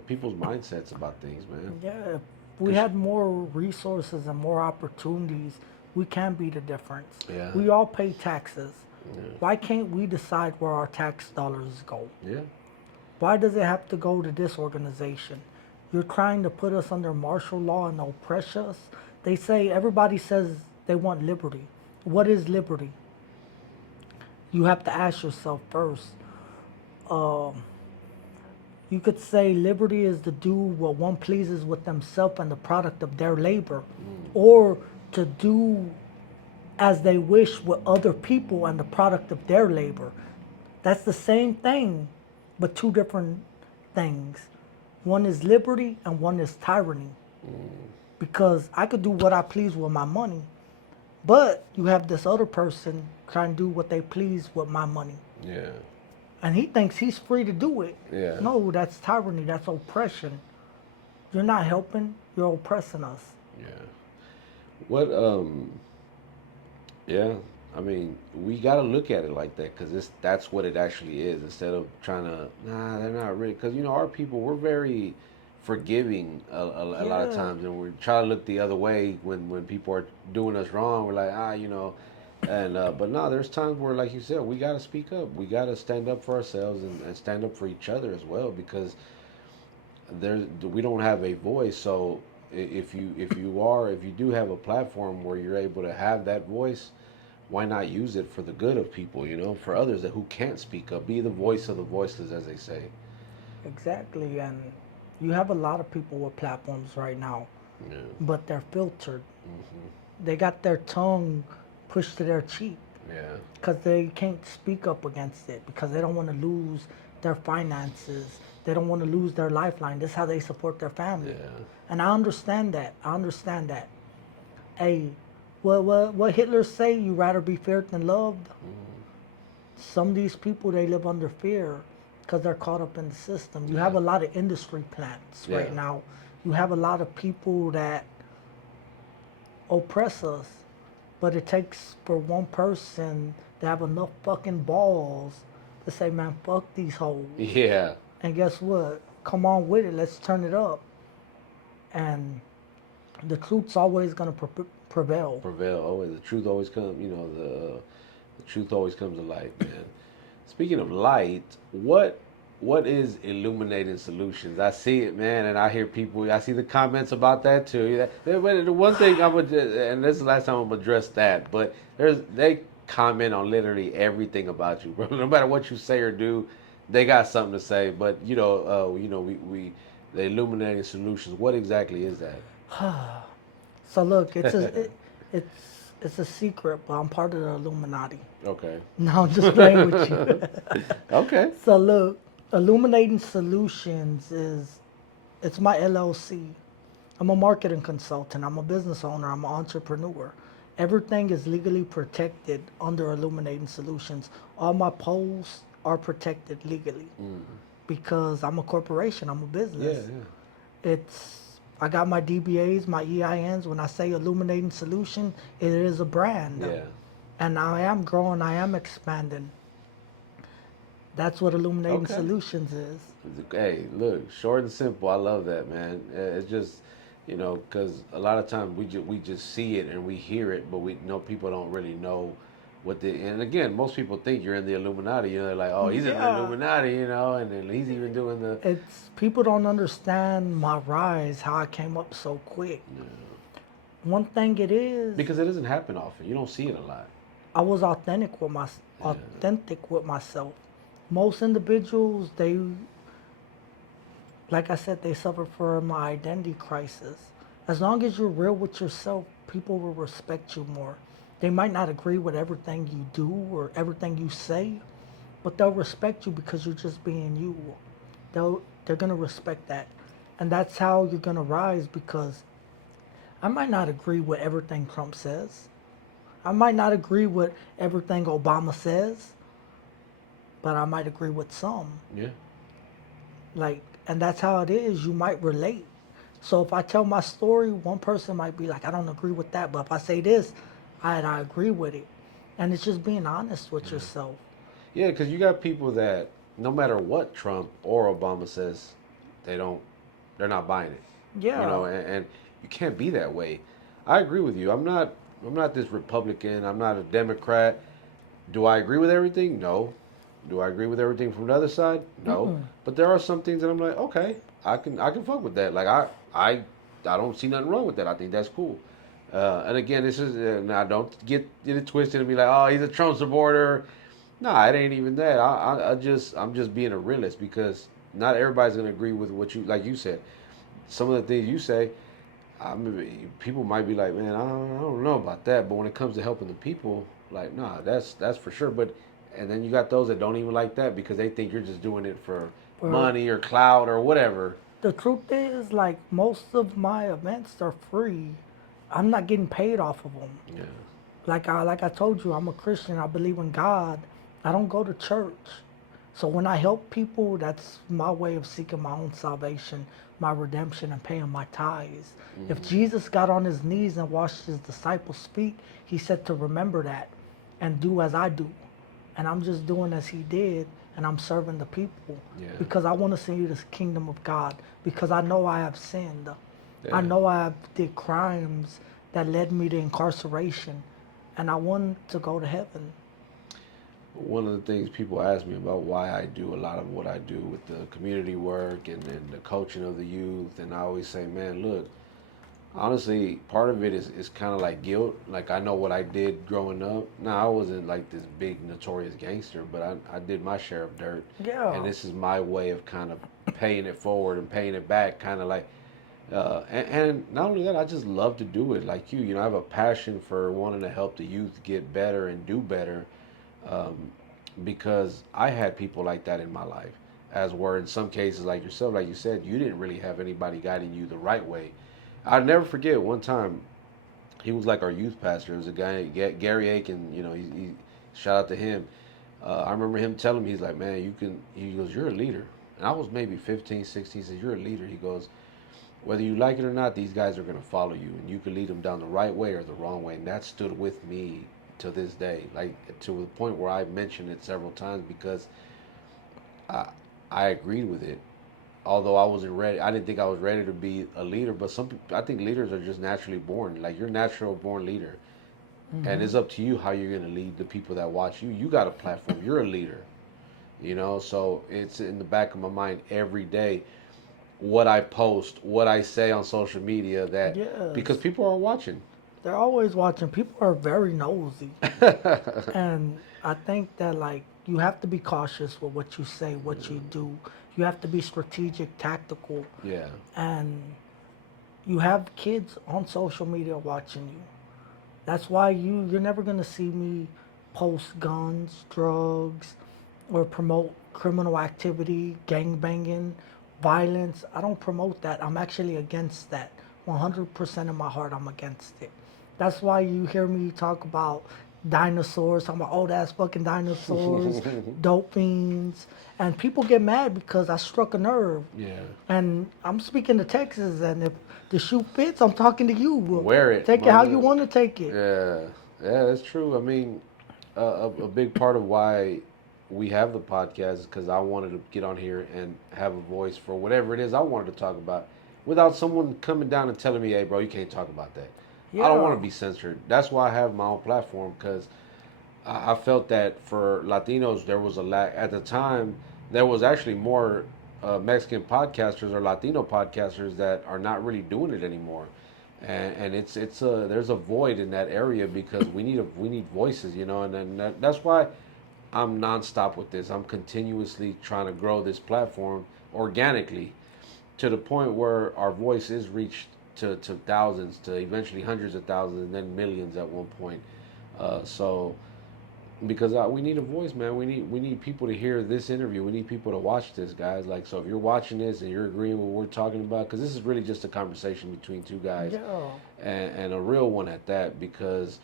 people's mindsets about things, man. Yeah. If we 'Cause- had more resources and more opportunities, we can be the difference. yeah, We all pay taxes. yeah, Why can't we decide where our tax dollars go? yeah, Why does it have to go to this organization? You're trying to put us under martial law and oppress us. They say, everybody says they want liberty. What is liberty? You have to ask yourself first. Um, you could say liberty is to do what one pleases with themselves and the product of their labor, or to do as they wish with other people and the product of their labor. That's the same thing, but two different things. One is liberty and one is tyranny. Because I could do what I please with my money, but you have this other person trying to do what they please with my money. yeah, And he thinks he's free to do it. yeah, No, that's tyranny, that's oppression. You're not helping, you're oppressing us. yeah. What Yeah, I mean, we got to look at it like that because that's what it actually is. Instead of trying to, nah, they're not really. Because our people, we're very forgiving a lot of Yeah, times, and we try to look the other way when people are doing us wrong. We're like, and but no, there's times where, like you said, we got to speak up. We got to stand up for ourselves and stand up for each other as well because we don't have a voice. So if you do have a platform where you're able to have that voice, why not use it for the good of people, for others who can't speak up, be the voice of the voiceless, as they say. exactly. And you have a lot of people with platforms right now, Yeah. but they're filtered. Hmm. They got their tongue pushed to their cheek Yeah. because they can't speak up against it because they don't want to lose their finances. They don't want to lose their lifeline. This is how they support their family. Yeah. And I understand that. I understand that. Hey, what Hitler say? You rather be feared than loved. Some of these people they live under fear because they're caught up in the system. You Yeah. have a lot of industry plants Yeah. right now. You have a lot of people that oppress us, but it takes for one person to have enough fucking balls to say, man, fuck these hoes. Yeah. And guess what? Come on with it. Let's turn it up. And the truth's always gonna prevail. Prevail. Always the truth always comes. The truth always comes to light, man. Speaking of light, what is illuminating solutions? I see it, man, and I hear people. I see the comments about that too. But the one thing I'm gonna, and this is the last time I'm gonna address that, but they comment on literally everything about you, bro. No matter what you say or do, they got something to say. But we the illuminating solutions. What exactly is that? So look, it's a secret, but I'm part of the Illuminati. Okay. No, I'm just playing with you. Okay. So look, Illuminating Solutions is it's my LLC. I'm a marketing consultant. I'm a business owner. I'm an entrepreneur. Everything is legally protected under Illuminating Solutions. All my posts are protected legally because I'm a corporation. I'm a Yeah, business. yeah, It's I got my DBAs, my EINs. When I say Illuminating Solution, it is a brand. yeah. And I am growing, I am expanding. That's what Illuminating Okay. Solutions is. Hey, look, short and simple. I love that, man. It's just, because a lot of times we just see it and we hear it, but we know people don't really know what the. And again, most people think you're in the Illuminati. They're like, oh, he's in the Yeah. Illuminati, and then he's even doing the. It's people don't understand my rise, how I came up so quick. One thing it is, Because it doesn't happen often. You don't see it a lot. I was authentic with myself. Most individuals, they, like I said, they suffer from an identity crisis. As long as you're real with yourself, people will respect you more. They might not agree with everything you do or everything you say, but they'll respect you because you're just being you. They're gonna respect that, and that's how you're gonna rise. Because I might not agree with everything Trump says. I might not agree with everything Obama says, but I might agree with some. Yeah. Like, and that's how it is. You might relate. So if I tell my story, one person might be like, I don't agree with that. But if I say this, I agree with it. And it's just being honest with Yeah. yourself. Yeah, because you got people that no matter what Trump or Obama says, they don't, they're not buying it. You Yeah. know, and you can't be that way. I agree with you. I'm not this Republican. I'm not a Democrat. Do I agree with everything? No. Do I agree with everything from the other side? No. Mm-mm. But there are some things that I'm like, okay, I can fuck with that. Like I don't see nothing wrong with that. I think that's cool. And again, this is now don't get it twisted and be like, oh, he's a Trump supporter. Nah, it ain't even that. I'm just being a realist because not everybody's gonna agree with what you like you said. Some of the things you say, I mean, people might be like, man, I don't know about that. But when it comes to helping the people, like, nah, that's for sure. But and then you got those that don't even like that because they think you're just doing it for But money or clout or whatever. the truth is, like, most of my events are free. I'm not getting paid off of them. Yeah, Like I told you, I'm a Christian. I believe in God. I don't go to church. So when I help people, that's my way of seeking my own salvation, my redemption, and paying my tithes. If mm-hmm. Jesus got on his knees and washed his disciples' feet, he said to remember that and do as I do. And I'm just doing as he did, and I'm serving the people Yeah, because I want to see the kingdom of God, because I know I have sinned. I yeah. know I have did crimes that led me to incarceration, and I want to go to heaven. One of the things people ask me about why I do a lot of what I do with the community work and the coaching of the youth, and I always say, man, look, honestly, part of it is kind of like guilt. Like I know what I did growing up. Now I wasn't like this big notorious gangster, but I did my share of dirt, and Yeah, this is my way of kind of paying it forward and paying it back. Kind of like, and not only that, I just love to do it. Like you know, I have a passion for wanting to help the youth get better and do better, um, because I had people like that in my life. As were in some cases, like yourself, like you said, you didn't really have anybody guiding you the right way. I'll never forget one time he was like our youth pastor. It was a guy, Gary Aiken. You know, he shout out to him. I remember him telling me, he's like, man, you can. He goes, you're a leader. And I was maybe 15, 16. He says, you're a leader. He goes, whether you like it or not, these guys are going to follow you, and you can lead them down the right way or the wrong way. And that stood with me to this day, like to the point where I mentioned it several times because I I agreed with it. Although I wasn't ready, I didn't think I was ready to be a leader. But some people, I think leaders are just naturally born. Like you're a natural born leader, and it's up to you how you're going to lead the people that watch you. You got a platform. You're a leader. You know, so it's in the back of my mind every day what I post, what I say on social media that because yes. people are watching. They're always watching. People are very nosy. And I think that, like, you have to be cautious with what you say, what you do. You have to be strategic, tactical, Yeah. and you have kids on social media watching you. That's why you're never gonna see me post guns, drugs, or promote criminal activity, gang banging, violence. I don't promote that. I'm actually against that. 100% of my heart, I'm against it. That's why you hear me talk about dinosaurs, talking about old ass fucking dinosaurs, dope fiends, and people get mad because I struck a nerve. Yeah. And I'm speaking to Texas, and if the shoe fits, I'm talking to you. Wear it, Take it how you mother. want to take it. Yeah. Yeah, that's true. I mean, a big part of why we have the podcast is because I wanted to get on here and have a voice for whatever it is I wanted to talk about without someone coming down and telling me, hey, bro, you can't talk about that. I don't want Yeah, to be censored. That's why I have my own platform because I felt that for Latinos, there was a lack. At the time, there was actually more Mexican podcasters or Latino podcasters that are not really doing it anymore. And it's a there's a void in that area because we need voices, you know, and then that's why I'm nonstop with this. I'm continuously trying to grow this platform organically to the point where our voice is reached to thousands, to eventually hundreds of thousands, and then millions at one point. So because we need a voice, man. We need people to hear this interview. We need people to watch this, guys. Like, so if you're watching this and you're agreeing with what we're talking about, because this is really just a conversation between two guys, yeah. and a real one at that. Because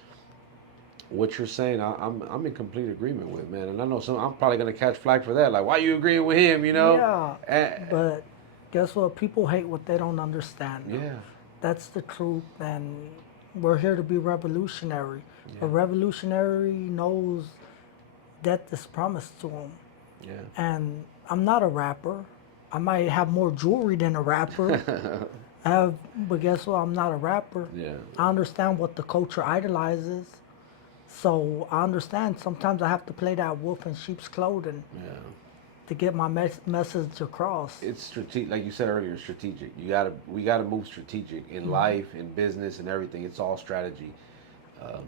what you're saying, I'm in complete agreement with, man. And I know I'm probably gonna catch flack for that. Like, why you agreeing with him? You know? Yeah, And, but guess what? People hate what they don't understand. yeah, That's the truth, and we're here to be revolutionary. A yeah, revolutionary knows death is promised to him. yeah. And I'm not a rapper. I might have more jewelry than a rapper. But guess what? I'm not a rapper. Yeah, I understand what the culture idolizes. So I understand sometimes I have to play that wolf in sheep's clothing yeah. to get my message across. It's strategic, like you said earlier. Strategic. We gotta move strategic in life, in business, and everything. It's all strategy.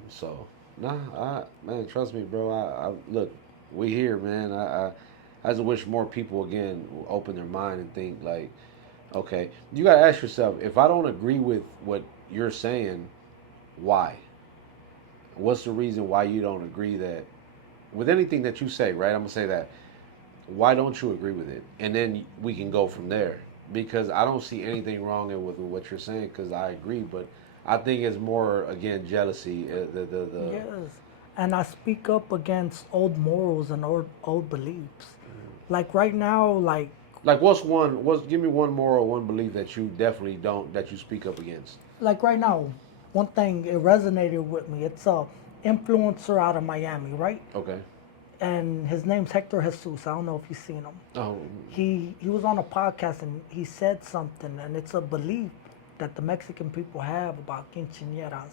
So, nah, man, trust me, bro. Look, we here, man. I just wish more people again will open their mind and think like, okay, you gotta ask yourself, if I don't agree with what you're saying, why? What's the reason why you don't agree that with anything that you say, right? I'm gonna say that. Why don't you agree with it? And then we can go from there. Because I don't see anything wrong with what you're saying. Because I agree, but I think it's more again jealousy. The Yes. And I speak up against old morals and old beliefs. Like right now, like what's one? What's give me one moral, one belief that you definitely don't that you speak up against. right now, one thing it resonated with me. It's a influencer out of Miami, right? Okay. And his name's Hector Jesus. I don't know if you've seen him. Oh. He was on a podcast and he said something, and it's a belief that the Mexican people have about quinceañeras.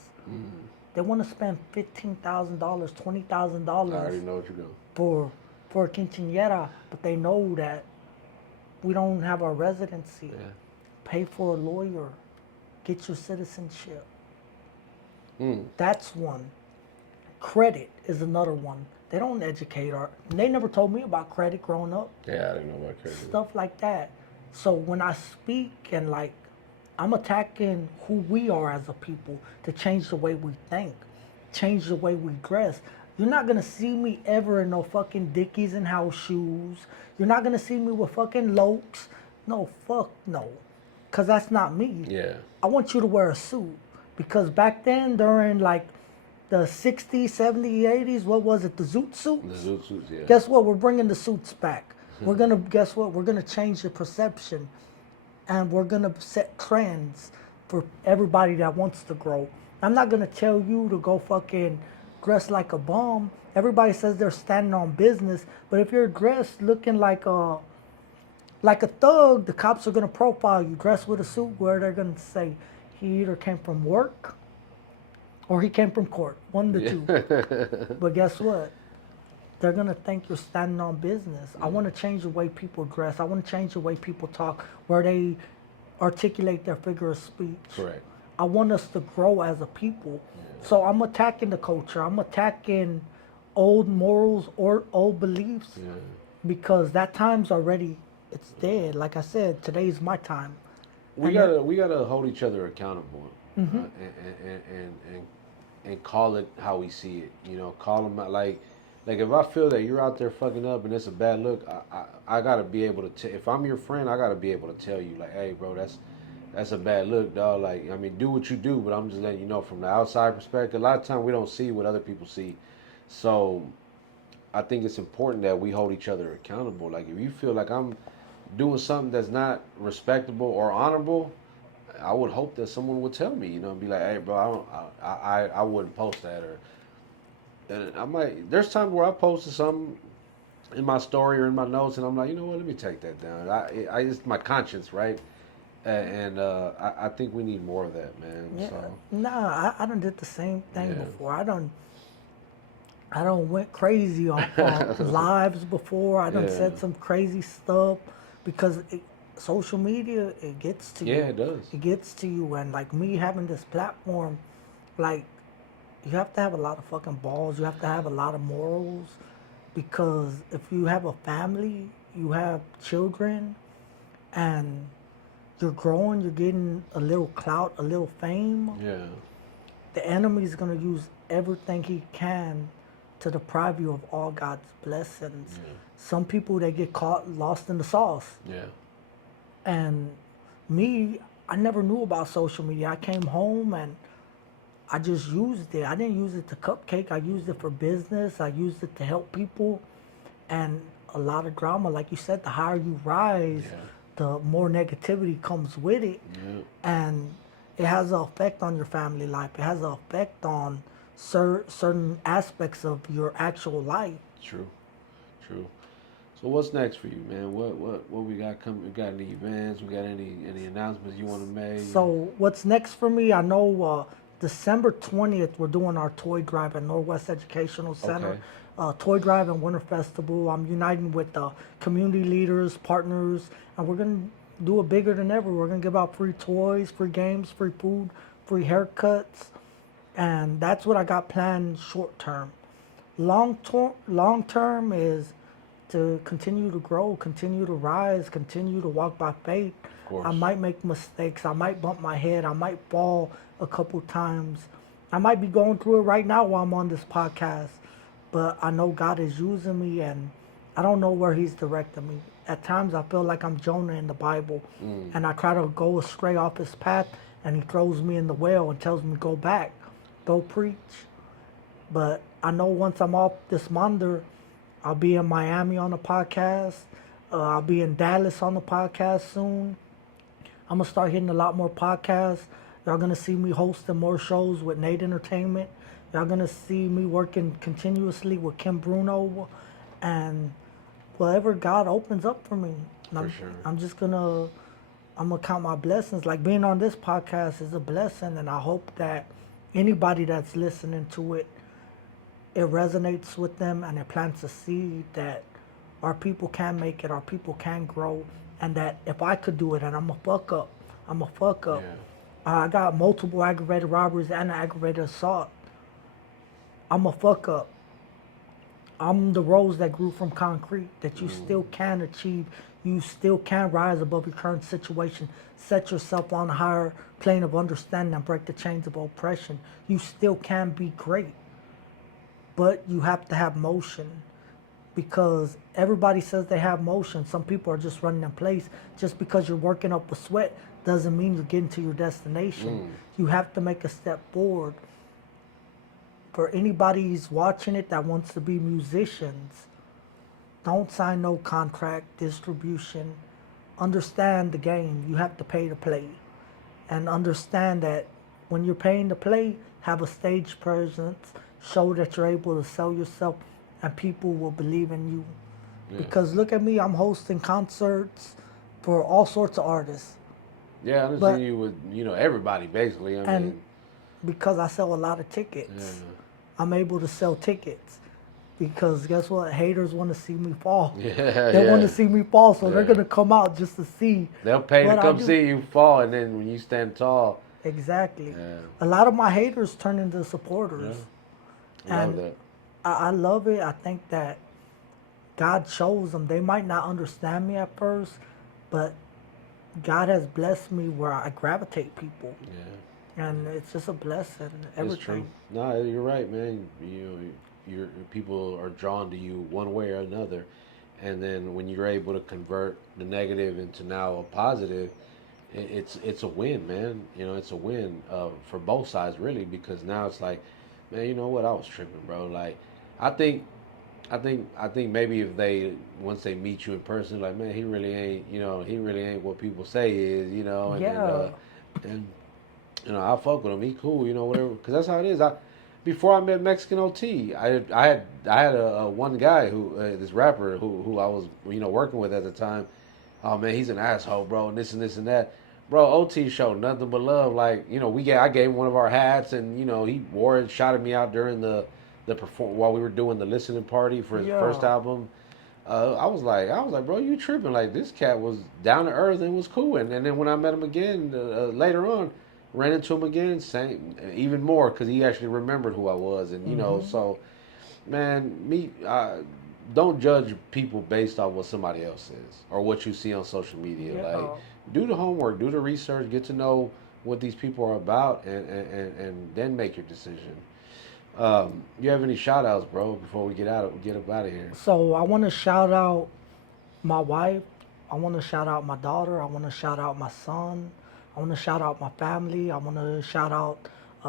They want to spend $15,000, $20,000 I already know what you're doing. for a quinceañera, but they know that we don't have our residency. Yeah. Pay for a lawyer, get your citizenship. Mm. That's one. Credit is another one. They don't educate our. They never told me about credit growing up. Yeah, I didn't know about credit. Stuff like that. So when I speak and like, I'm attacking who we are as a people to change the way we think, change the way we dress. You're not gonna see me ever in no fucking Dickies and house shoes. You're not gonna see me with fucking Lokes. No, fuck no. Cause that's not me. Yeah. I want you to wear a suit. Because back then, during like the 60s, 70s, 80s, what was it, the zoot suits? The zoot suits, yeah. Guess what? We're bringing the suits back. We're gonna, guess what? We're gonna change the perception. And we're gonna set trends for everybody that wants to grow. I'm not gonna tell you to go fucking dress like a bum. Everybody says they're standing on business, but if you're dressed looking like a thug, the cops are gonna profile you. Dressed with a suit, where they're gonna say he either came from work or he came from court. One of the two. But guess what? They're gonna think you're standing on business. I want to change the way people dress. I want to change the way people talk, where they articulate their figure of speech. Correct. I want us to grow as a people. So I'm attacking the culture. I'm attacking old morals or old beliefs because that time's already it's dead. Like I said, today's my time. We gotta hold each other accountable, and call it how we see it. You know, call them out like if I feel that you're out there fucking up and it's a bad look, I gotta be able to if I'm your friend, I gotta be able to tell you like, hey, bro, that's a bad look, dog. Like, I mean, do what you do, but I'm just letting you know from the outside perspective. A lot of times we don't see what other people see, so I think it's important that we hold each other accountable. Like, if you feel like I'm doing something that's not respectable or honorable, I would hope that someone would tell me, you know, and be like, hey, bro, I wouldn't post that, or and I might. There's times where I posted something in my story or in my notes, and I'm like, you know what, let me take that down. It's my conscience, right? And I think we need more of that, man. Yeah. So Nah, I done did the same thing Yeah. before. I done went crazy on lives before. I done Yeah. said some crazy stuff because social media, it gets to you. Yeah, it does. It gets to you. And like me having this platform, like you have to have a lot of fucking balls. You have to have a lot of morals because if you have a family, you have children, and you're growing, you're getting a little clout, a little fame. Yeah. The enemy's gonna use everything he can to deprive you of all God's blessings. Yeah. Some people they get caught lost in the sauce. Yeah. And me, I never knew about social media. I came home and I just used it. I didn't use it to cupcake. I used it for business. I used it to help people. And a lot of drama, like you said, the higher you rise, Yeah. the more negativity comes with it. Yeah. And it has an effect on your family life. It has an effect on certain aspects of your actual life. True. True. So what's next for you, man? What we got coming? We got any events? We got any announcements you want to make? So what's next for me? I know December 20th we're doing our toy drive at Northwest Educational Center. Okay. Toy drive and Winter Festival. I'm uniting with community leaders, partners, and we're gonna do it bigger than ever. We're gonna give out free toys, free games, free food, free haircuts, and that's what I got planned short term. Long term is to continue to grow, continue to rise, continue to walk by faith. Of I course. might make mistakes. I might bump my head. I might fall a couple times. I might be going through it right now while I'm on this podcast. But I know God is using me and I don't know where He's directing me. At times I feel like I'm Jonah in the Bible Mm. and I try to go astray off His path and He throws me in the well and tells me, go back, go preach. But I know once I'm off this monitor, I'll be in Miami on the podcast. I'll be in Dallas on the podcast soon. I'm gonna start hitting a lot more podcasts. Y'all gonna see me hosting more shows with Nate Entertainment. Y'all gonna see me working continuously with Kim Bruno, and whatever God opens up for me. And For sure. I'm just gonna count my blessings. Like being on this podcast is a blessing, and I hope that anybody that's listening to it, it resonates with them and it plants a seed that our people can make it, our people can grow, and that if I could do it and I'm a fuck up, I'm a fuck up. Yeah. I got multiple aggravated robberies and aggravated assault. I'm a fuck up. I'm the rose that grew from concrete that you still can achieve. You still can rise above your current situation. Set yourself on a higher plane of understanding and break the chains of oppression. You still can be great, but you have to have motion because everybody says they have motion. Some people are just running in place. Just because you're working up a sweat doesn't mean you're getting to your destination. You have to make a step forward. For anybody who's watching it that wants to be musicians, don't sign no contract, distribution. Understand the game. You have to pay to play. And understand that when you're paying to play, have a stage presence, show that you're able to sell yourself, and people will believe in you. Yeah. Because look at me, I'm hosting concerts for all sorts of artists. Yeah, I done But seen you with everybody basically. I and mean, because I sell a lot of yeah. tickets, I'm able to sell tickets. Because guess what? Haters want to see me fall. Yeah, They want yeah. to see me fall, so they're Yeah. gonna come out just to see They'll pay to what I come do. see you fall, and then when you stand tall, Exactly. yeah, A lot of my haters turn into yeah. supporters. Love And that. I love it. I think that God shows them. They might not understand me at first, but God has blessed me where I gravitate people. Yeah, And it's just a blessing. it's true. Everything. No, you're right, man. Your people are drawn to you one way or another, and then when you're able to convert the negative into now a positive, it's a win, man. It's a win for both sides really, because now it's like, man, you know what? I was tripping, bro. Like, I think I think maybe if they once they meet you in person, like, man, he really ain't what people say he is, and then Yeah. and I fuck with him. He cool, whatever. Because that's how it is. Before I met Mexican OT, I had a one guy who this rapper who I was working with at the time. Oh man, he's an asshole, bro, and this and this and that. Bro, OT showed nothing but love. Like, I gave him one of our hats, and he wore it, shouted me out during the perform while we were doing the listening party for his first Yeah. album. I was like, bro, you tripping? Like, this cat was down to earth and was cool. And then when I met him again later on, ran into him again, same even more because he actually remembered who I was, and so man, don't judge people based off what somebody else says or what you see on social media. Like, Yeah. do the homework, do the research, get to know what these people are about, and then make your decision. You have any shout outs, bro, before we get up out of here? So I want to shout out my wife. I want to shout out my daughter. I want to shout out my son. I want to shout out my family. I want to shout out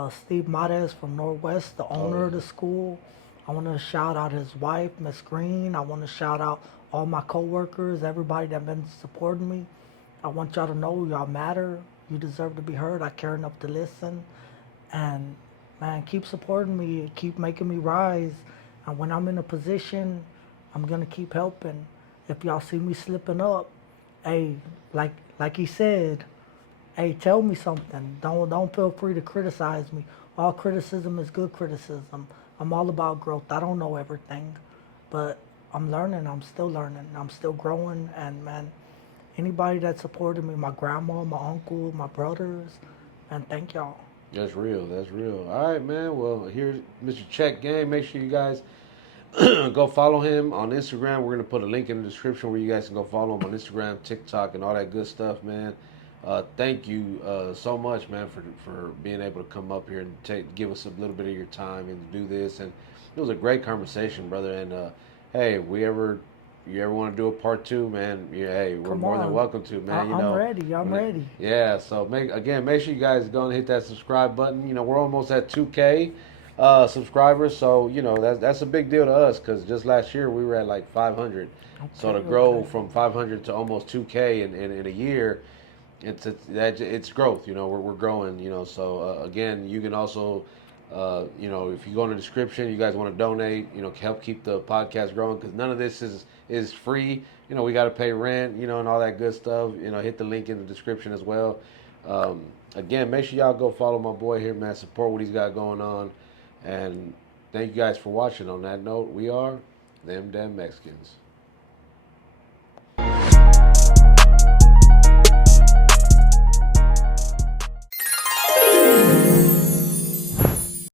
Steve Mares from Northwest, the Oh owner of the yeah. school. I want to shout out his wife, Miss Green. I want to shout out all my coworkers, everybody that been supporting me. I want y'all to know y'all matter. You deserve to be heard. I care enough to listen. And man, keep supporting me, keep making me rise. And when I'm in a position, I'm gonna keep helping. If y'all see me slipping up, hey, like he said, hey, tell me something. Don't feel free to criticize me. All criticism is good criticism. I'm all about growth. I don't know everything, but I'm learning. I'm still learning. I'm still growing. And man, anybody that supported me, my grandma, my uncle, my brothers, man, thank y'all. That's real. That's real. All right, man. Well, here's Mr. Check Game. Make sure you guys go follow him on Instagram. We're gonna put a link in the description where you guys can go follow him on Instagram, TikTok, and all that good stuff, man. Thank you so much, man, for being able to come up here and give us a little bit of your time and do this. And it was a great conversation, brother. And hey, if we ever you ever want to do a part two, man? Yeah, hey, we're Come more than on. welcome to, man. You I'm know, ready. I'm ready. yeah. So make sure you guys go and hit that subscribe button. You know, we're almost at 2K subscribers, so you know that's a big deal to us because just last year we were at like 500. So Okay, to grow okay. from 500 to almost 2K in a year, it's growth. You know, we're growing. You know, so again, you can also. You know, if you go in the description, you guys want to donate, you know, help keep the podcast growing because none of this is free. You know, we got to pay rent, you know, and all that good stuff. You know, hit the link in the description as well. Again, make sure y'all go follow my boy here, man. Support what he's got going on, and thank you guys for watching. On that note, we are them damn Mexicans.